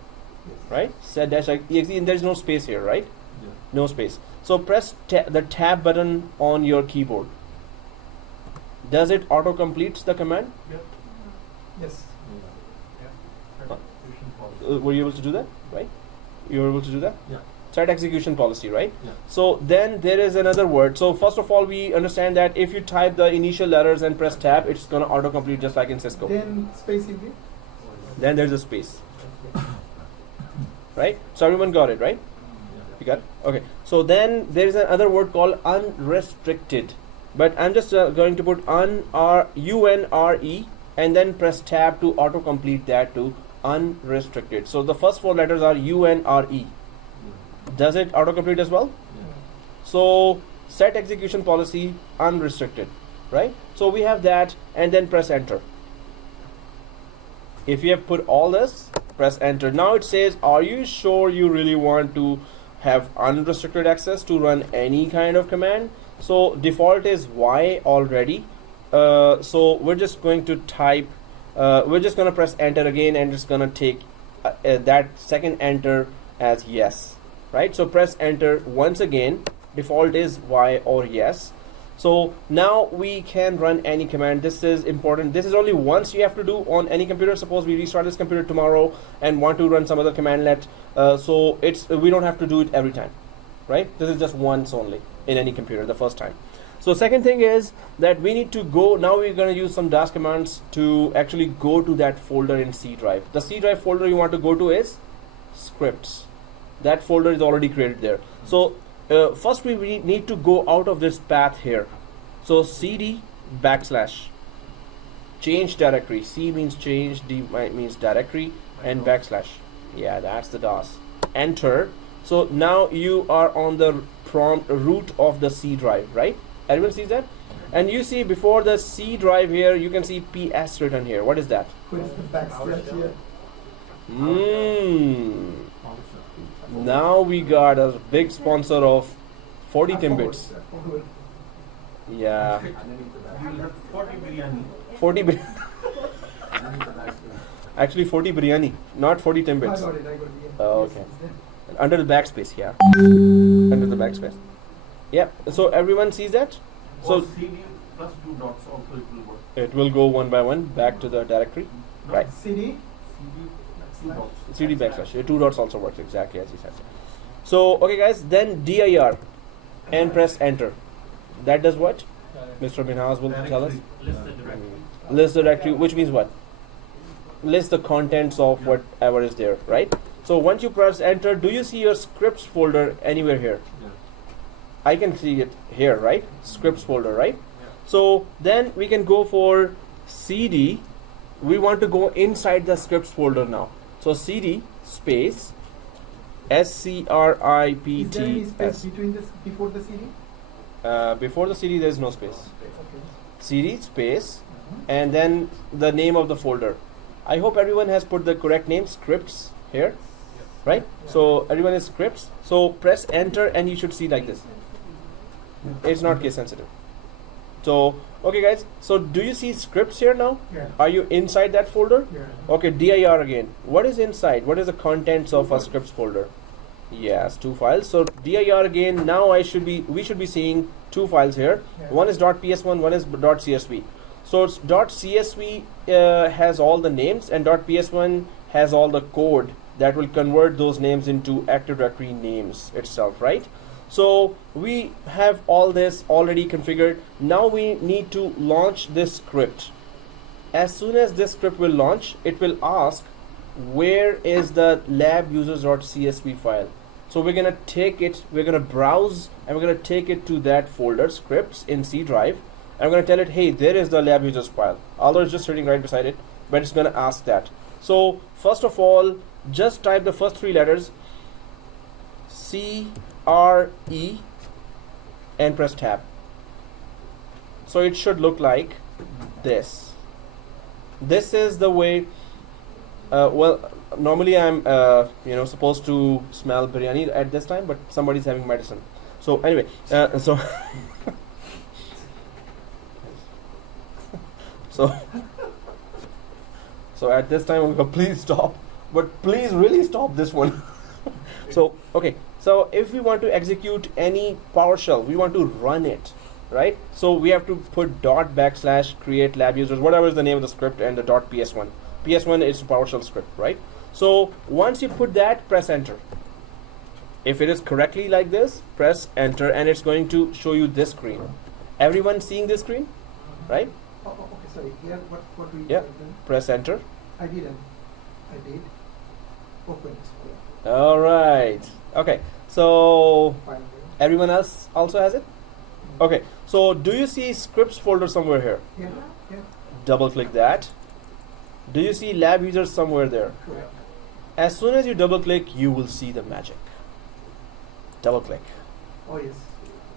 Right? Set dash exe, and there's no space here, right? Yeah. No space. So press the tab button on your keyboard. Does it auto completes the command? Yes. were you able to do that? Right? You were able to do that? Yeah. Set execution policy, right? Yeah. So then there is another word. So first of all, we understand that if you type the initial letters and press tab, it's gonna autocomplete just like in Cisco. Then space will be. Then there's a space, right? So everyone got it, right? You got it? Okay. So then there is another word called unrestricted, but I'm just going to put UNRE and then press tab to autocomplete that to unrestricted. So the first four letters are UNRE. Does it autocomplete as well? So set execution policy unrestricted, right? So we have that, and then press enter. If you have put all this, press enter. Now it says, are you sure you really want to have unrestricted access to run any kind of command? So default is Y already. So we're just going to type, we're just going to press enter again and just going to take that second enter as yes, right? So press enter once again. Default is Y or yes. So now we can run any command. This is important. This is only once you have to do on any computer. Suppose we restart this computer tomorrow and want to run some other commandlet. So we don't have to do it every time, right? This is just once only in any computer, the first time. So second thing is that we need to go, now we're going to use some dash commands to actually go to that folder in C drive. The C drive folder you want to go to is scripts. That folder is already created there. So first we need to go out of this path here. So cd / change directory. C means change, D means directory, and /. Yeah, that's the DOS. Enter. So now you are on the prompt root of the C drive, right? Everyone sees that? And you see before the C drive here, you can see PS written here. What is that? What is the backslash here? Now we got a big sponsor of 40 Timbits. Yeah. You will have 40 biryani. 40 Actually 40 biryani, not 40 I Timbits. got it, I got it. Yeah. Oh, Yes, okay. it's there. Under the backspace, yeah. Under the backspace. Yeah. So everyone sees that? So So CD plus 2 dots also it will work. it will go one by one back to the directory. No, Right. CD. CD 2 dots. CD /. Yeah, 2 dots also works exactly as he said. So okay guys, then dir and press enter. That does what? Mr. Minhas will tell us. List the directory. List the directory, which means what? List the contents of whatever is there, right? So once you press enter, do you see your scripts folder anywhere here? Yeah. I can see it here, right? Scripts folder, right? So then we can go for cd. We want to go inside the scripts folder now. So cd space Is there any space scripts. between this before the CD? Before the cd there is no space. Okay. Cd space and then the name of the folder. I hope everyone has put the correct name, scripts, here, right? So everyone is scripts. So press enter and you should see like this. It's not case sensitive. So okay guys, so do you see scripts here now? Yeah. Are you inside that folder? Yeah. Okay, dir again. What is inside? What is the contents of a scripts folder? Yes, 2 files. So dir again. Now we should be seeing 2 files here. Yeah. One is .ps1, one is .csv. So it's .csv has all the names and .ps1 has all the code that will convert those names into Active Directory names itself, right? So we have all this already configured. Now we need to launch this script. As soon as this script will launch, it will ask where is the lab users.csv file. So we're gonna take it, we're gonna browse and we're gonna take it to that folder, scripts in C drive. I'm gonna tell it, hey, there is the lab users file. Although it's just sitting right beside it, but it's gonna ask that. So first of all, just type the first 3 letters, CRE, and press tab. So it should look like this. This is the way. Well, normally I'm supposed to smell biryani at this time, but somebody's having medicine. So anyway, so so at this time I'm going, please stop, but please really stop this one. So okay, so if we want to execute any PowerShell, we want to run it, right? So we have to put // create lab users, whatever is the name of the script, and the .ps1. PS1 is PowerShell script, right? So once you put that, press enter. If it is correctly like this, press enter, and it's going to show you this screen. Everyone seeing this screen, right? Okay, sorry. Here, what we Yeah. done? Press enter. I didn't. I did. Open it. Yeah. All right. Okay. So Fine. everyone else also has it. Okay. So do you see scripts folder somewhere here? Yeah. Yeah. Double click that. Do you see lab users somewhere there? Correct. As soon as you double click, you will see the magic. Double click. Oh yes.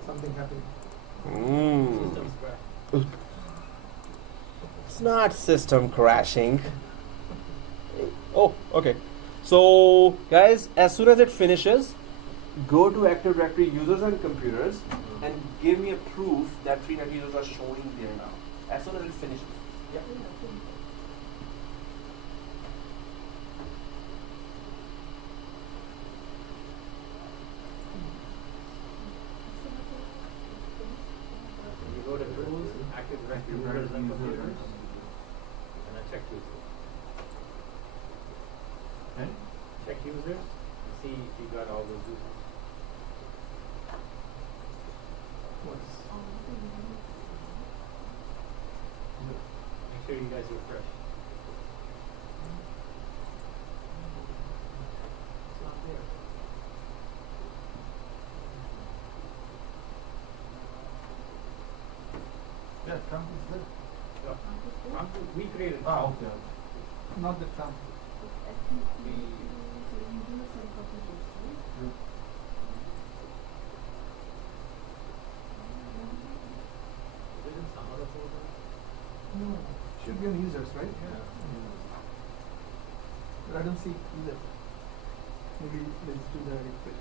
Something happened. Systems crash. It's not system crashing. Oh, okay. So, guys, as soon as it finishes, go to Active Directory users and computers and give me a proof that 390 users are showing there now. As soon as it finishes. Yeah. You go to tools, active directory users and computers, and then check users. And Check users, and see if you got all those users. Make sure you guys refresh. It's not there. yeah, Trump is there. We created. Ah, okay. Not the Trump. Is it in some other folder? No. Should be on users, right? Yeah. But I don't see either. Maybe let's do the refresh.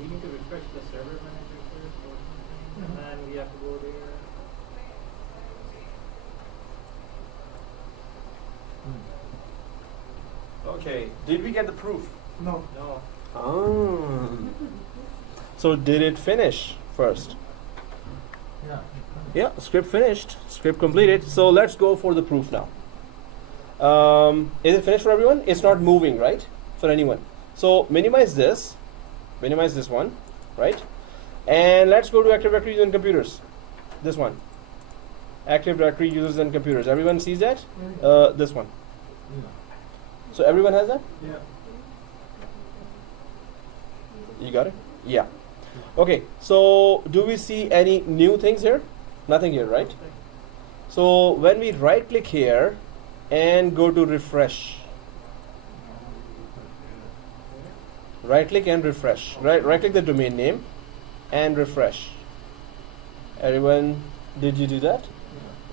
We need to refresh the server manager first or something, and then we have to go there. Okay. Did we get the proof? No. No. Oh. So did it finish first? Yeah. Yeah, script finished. Script completed. So let's go for the proof now. Is it finished for everyone? It's not moving, right? For anyone. So minimize this one, right? And let's go to Active Directory users and computers. This one. Active Directory users and computers. Everyone sees that? This one. Yeah. So everyone has that? Yeah. You got it? Yeah. Okay, so do we see any new things here? Nothing here, right? So when we right click here and go to refresh, right click and refresh, right click the domain name and refresh. Everyone, did you do that?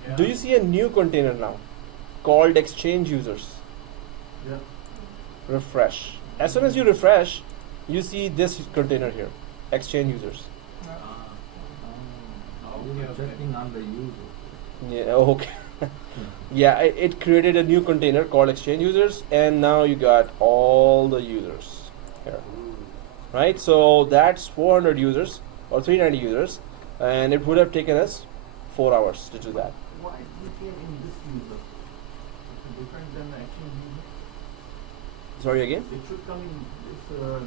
Yeah. Do you see a new container now called exchange users? Yeah. Refresh. As soon as you refresh, you see this container here, exchange users. We were checking on the user. Yeah, okay. Yeah, it created a new container called exchange users, and now you got all the users here, right? So that's 400 users or 390 users, and it would have taken us 4 hours to do that. Why it came in this user? It's different than the actual user. Sorry again? It should come in this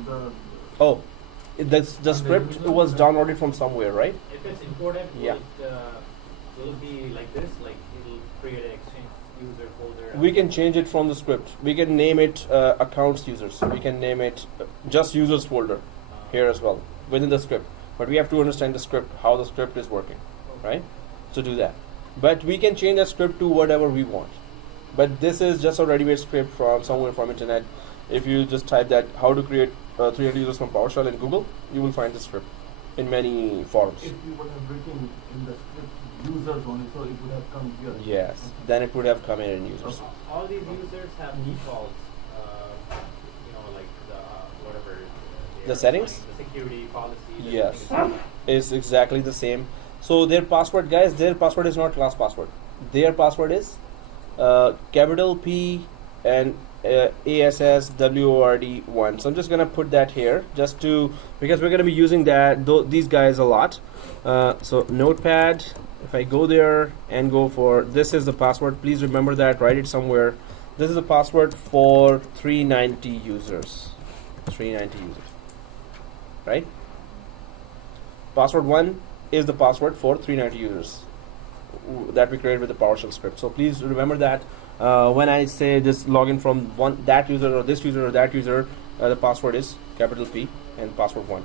the. Oh, the script was downloaded from somewhere, right? If it's imported, Yeah. will it be like this? Like it'll create an exchange user folder? We can change it from the script. We can name it accounts users. We can name it just users folder here as well within the script. But we have to understand the script, how the script is working, right? To do that. But we can change the script to whatever we want. But this is just a ready-made script from somewhere from internet. If you just type that how to create 300 users from PowerShell in Google, you will find the script in many forums. If you would have written in the script users only, so it would have come here. Yes, then it would have come in users. All these users have defaults. Like the whatever. The settings? The security policy. Yes, it's exactly the same. So their password, guys, their password is not class password. Their password is capital P and ASSWORD1. So I'm just gonna put that here just to, because we're gonna be using these guys a lot. So notepad if I go there and go for, this is the password, please remember that, write it somewhere. This is the password for 390 users. 390 users. Right? Password 1 is the password for 390 users that we created with the PowerShell script. So please remember that when I say just login from that user or this user or that user, the password is capital P and password 1.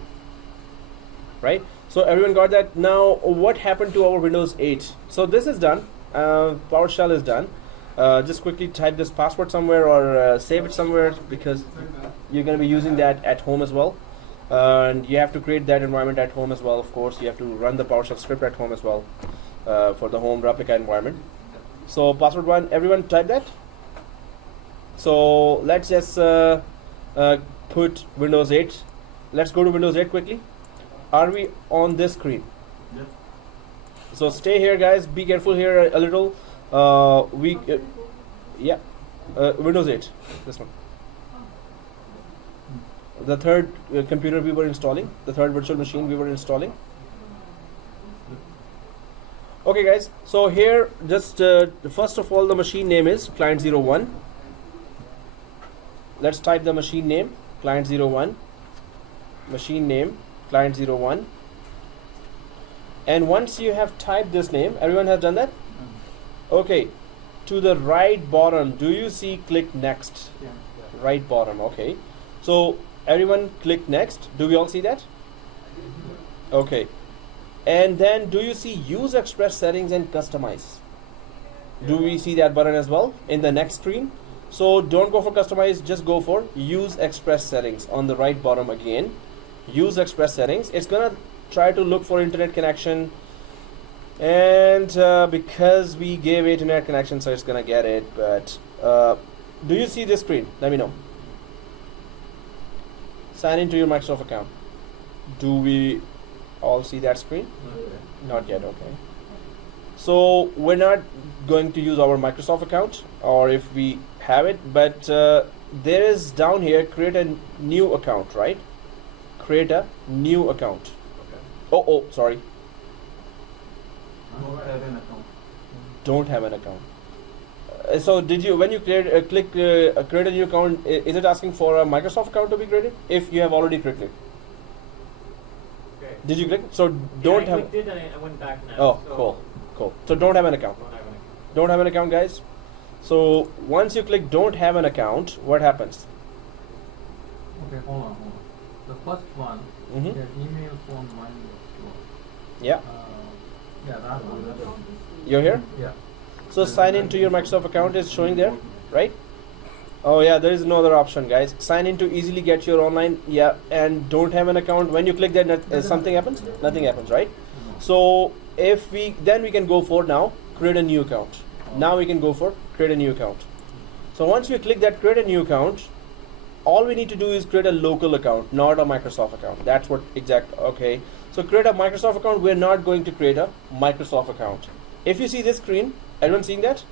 Right? So everyone got that. Now what happened to our Windows 8? So this is done. PowerShell is done. Just quickly type this password somewhere or save it somewhere, because you're going to be using that at home as well. And you have to create that environment at home as well. Of course, you have to run the PowerShell script at home as well for the home replica environment. So password 1, everyone type that. So let's just put Windows 8. Let's go to Windows 8 quickly. Are we on this screen? Yes. So stay here, guys. Be careful here a little. Windows 8, this one. The third computer we were installing, the third virtual machine we were installing. Okay, guys. So here, just first of all, the machine name is client 01. Let's type the machine name, client 01. Machine name, client 01. And once you have typed this name, everyone has done that? Okay. To the right bottom, do you see click next? Yeah. Right bottom, okay. So everyone click next. Do we all see that? Okay. And then do you see use express settings and customize? Do we see that button as well in the next screen? So don't go for customize, just go for use express settings on the right bottom again. Use express settings. It's gonna try to look for internet connection, and because we gave it internet connection, so it's gonna get it. But do you see this screen? Let me know. Sign into your Microsoft account. Do we all see that screen? Not yet. Okay. So we're not going to use our Microsoft account, or if we have it, but there is down here, create a new account, right? Create a new account. Oh, sorry. Don't have an account. Don't have an account. So did you, when you click create a new account, is it asking for a Microsoft account to be created? If you have already clicked it. Okay. Did you click? So don't yeah, I have. clicked it and I went back now. Oh, so cool. So don't have an account. Don't have an account. Don't have an account, guys. So once you click don't have an account, what happens? Okay, hold on. The first one, Mhm. the email phone mine was slow. Yeah, That one. you're here. Yeah. So sign into your Microsoft account is showing there, right? Oh yeah, there is no other option, guys. Sign in to easily get your online. Yeah, and don't have an account. When you click that, something happens. Nothing happens, right? So if we can go for now create a new account. Now we can go for create a new account. So once we click that create a new account, all we need to do is create a local account, not a Microsoft account. That's what okay. So create a Microsoft account. We're not going to create a Microsoft account. If you see this screen, everyone seeing that?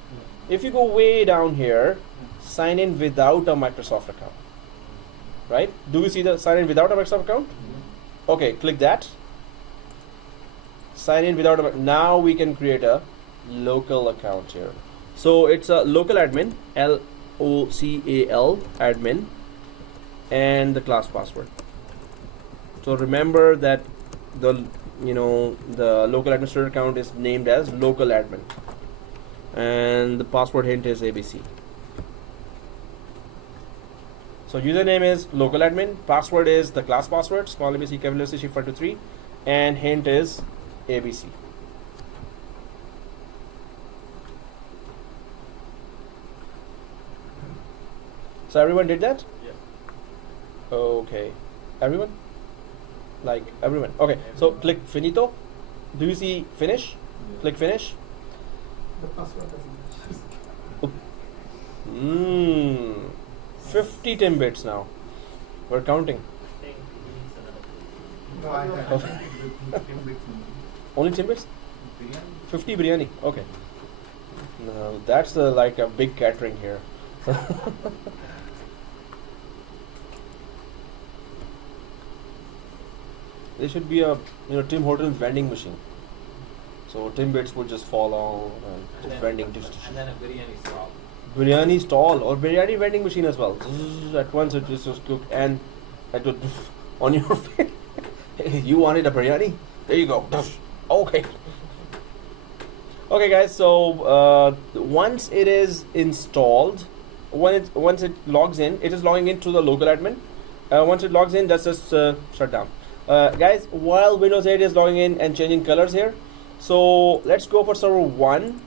If you go way down here, sign in without a Microsoft account. Right? Do we see the sign in without a Microsoft account? Okay, click that. Sign in without a, now we can create a local account here. So it's a local admin, LOCAL admin, and the class password. So remember that the local administrator account is named as local admin, and the password hint is ABC. So username is local admin, password is the class password, small ABC, capital C, shift 123, and hint is ABC. So everyone did that? Yes. Okay. Everyone? Like everyone. Okay. So click finito. Do you see finish? Click finish. The password doesn't match. 50 timbits now. We're counting. I think he needs another. No, I have. Only timbits? 50 biryani. Okay. No, that's like a big catering here. There should be a Tim Hortons vending machine. So Timbits would just fall on and vending. And then a biryani stall. Biryani stall or biryani vending machine as well. At once it was just cooked and it would on your face. You wanted a biryani? There you go. Okay. Okay, guys. So once it is installed, once it logs in, it is logging in through the local admin. Once it logs in, that's just shut down. Guys, while Windows 8 is logging in and changing colors here, so let's go for server 1.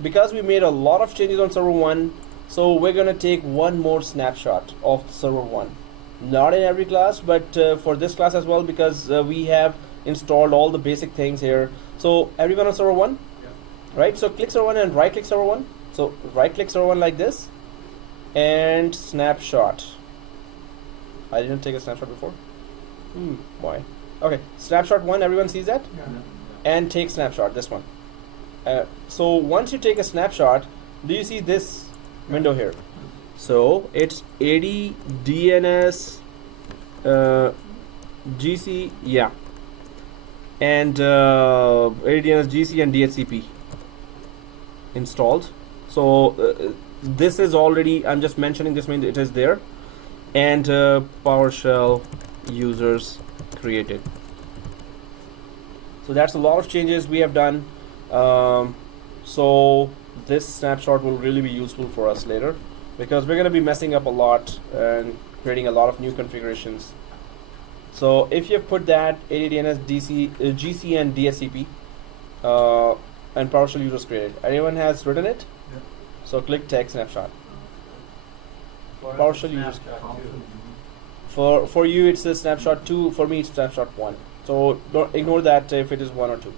Because we made a lot of changes on server 1, so we're gonna take one more snapshot of server 1. Not in every class, but for this class as well, because we have installed all the basic things here. So everyone on server 1? Right? So click server 1 and right click server 1. So right click server 1 like this and snapshot. I didn't take a snapshot before. Why? Okay, snapshot 1, everyone sees that? Yeah. And take snapshot, this one. So once you take a snapshot, do you see this window here? So it's 80 DNS GC, yeah, and 80 DNS GC and DHCP installed. So this is already, I'm just mentioning this means it is there, and PowerShell users created. So that's a lot of changes we have done. So this snapshot will really be useful for us later, because we're going to be messing up a lot and creating a lot of new configurations. So if you've put that 80 DNS GC and DHCP and PowerShell users created, anyone has written it? Yeah. So click tag snapshot. For PowerShell users. snapshot too. For you it's a snapshot 2, for me it's snapshot 1. So don't ignore that if it is 1 or 2.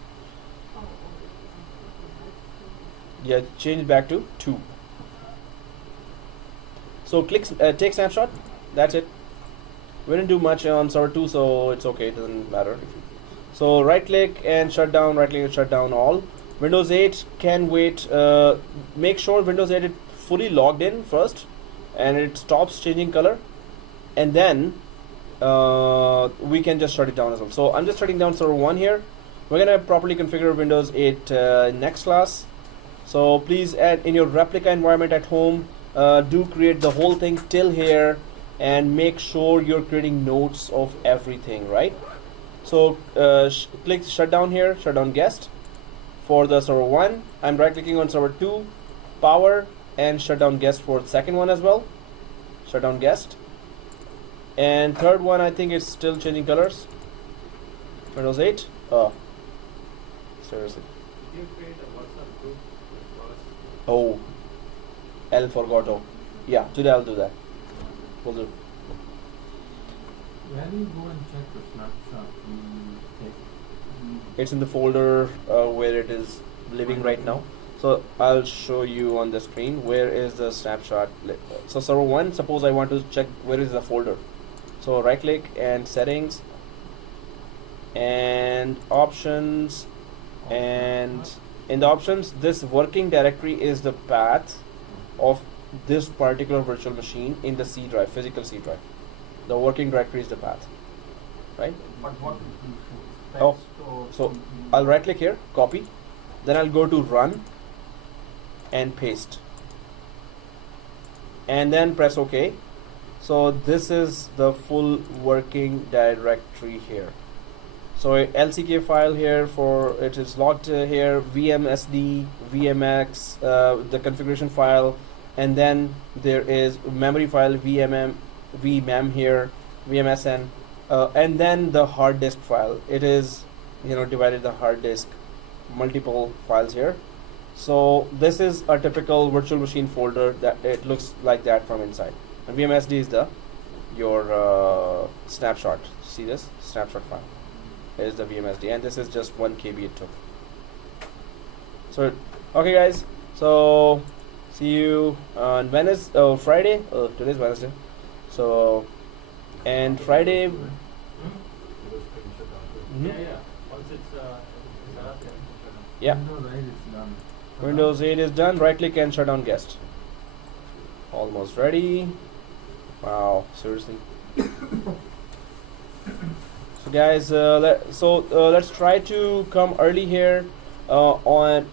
Yeah, change it back to 2. So click take snapshot. That's it. We didn't do much on server 2, so it's okay. It doesn't matter. So right click and shut down. Right click and shut down all. Windows 8 can wait. Make sure Windows 8 is fully logged in first, and it stops changing color, and then we can just shut it down as well. So I'm just shutting down server 1 here. We're gonna properly configure Windows 8 next class. So please add in your replica environment at home, do create the whole thing till here and make sure you're creating notes of everything, right? So click shutdown here, shutdown guest for the server 1. I'm right clicking on server 2, power, and shutdown guest for the second one as well. Shutdown guest. And third one, I think it's still changing colors. Windows 8. Seriously. Did you create a WhatsApp group for us? Oh, L forgot. Oh, yeah. Today I'll do that. Will do. Where do you go and check the snapshot you take? It's in the folder where it is living right now. So I'll show you on the screen where is the snapshot. So server 1, suppose I want to check where is the folder. So right click and settings and options, and in the options this working directory is the path of this particular virtual machine in the C drive, physical C drive. The working directory is the path, right? But what is Oh, so I'll right click here, copy, then I'll go to run and paste, and then press OK. So this is the full working directory here. So a LCK file here, for it is logged here, VMSD, VMX, the configuration file, and then there is memory file VMM here, VMSN, and then the hard disk file. It is, divided the hard disk, multiple files here. So this is a typical virtual machine folder that it looks like that from inside. And VMSD is your snapshot. See this snapshot file is the VMSD, and this is just 1 KB it took. So okay guys, so see you on Friday. Today's Wednesday. So and Friday. Yeah. Once it's set up, Yeah. Windows 8 is done. Windows 8 is done. Right click and shut down guest. Almost ready. Wow, seriously. So guys, let's try to come early here. on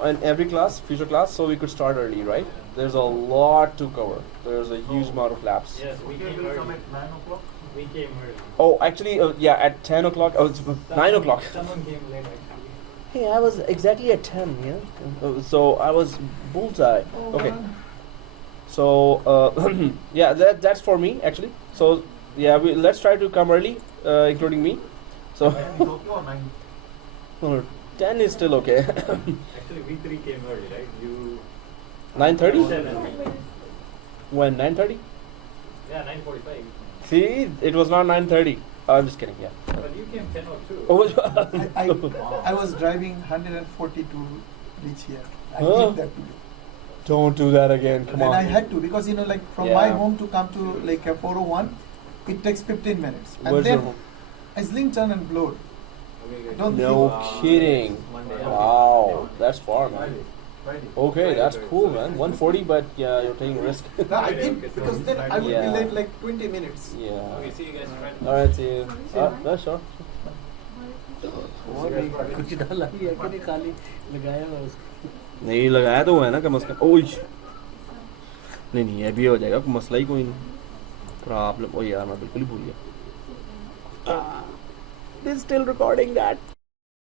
on every class, future class, so we could start early, right? There's a lot to cover. There's a huge amount of laps. Yes, we Okay, came we'll come early. at 9 o'clock. We came early. Oh, actually, yeah, at 10 o'clock. Oh, it's 9 o'clock. Someone came late actually. Hey, I was exactly at 10, yeah. So I was bullseye. Okay. So yeah, that's for me actually. So yeah, let's try to come early, including me. So 10 is okay or 9? no, 10 is still okay. Actually, we three came early, right? You. 9:30? 7. When 9:30? Yeah, 9:45. See, it was not 9:30. I'm just kidding. Yeah. But you came 10:02. Oh, I was driving 140 to reach here. I Huh? did that today. don't do that again. Come And on. I had to because like from my Yeah. home to come to like a 401, it takes 15 minutes. And Where's then your home? Islington and Bloor. Don't No kidding. Monday. Wow, that's far, man. Friday. Friday. Okay, that's cool, man. 140, but yeah, you're taking a risk. No, I did because then I would Yeah. be late like 20 minutes. Yeah. Okay, see you guys Friday. All right, see you. Yeah, sure. कुछ डाला ही है कि नहीं, खाली लगाया हुआ उसको। नहीं लगाया तो हुआ है ना कम से कम। ओह नहीं नहीं, ये भी हो जाएगा, कोई मसला ही कोई नहीं। प्रॉब्लम। ओ यार, मैं बिल्कुल ही भूल गया। This still recording that.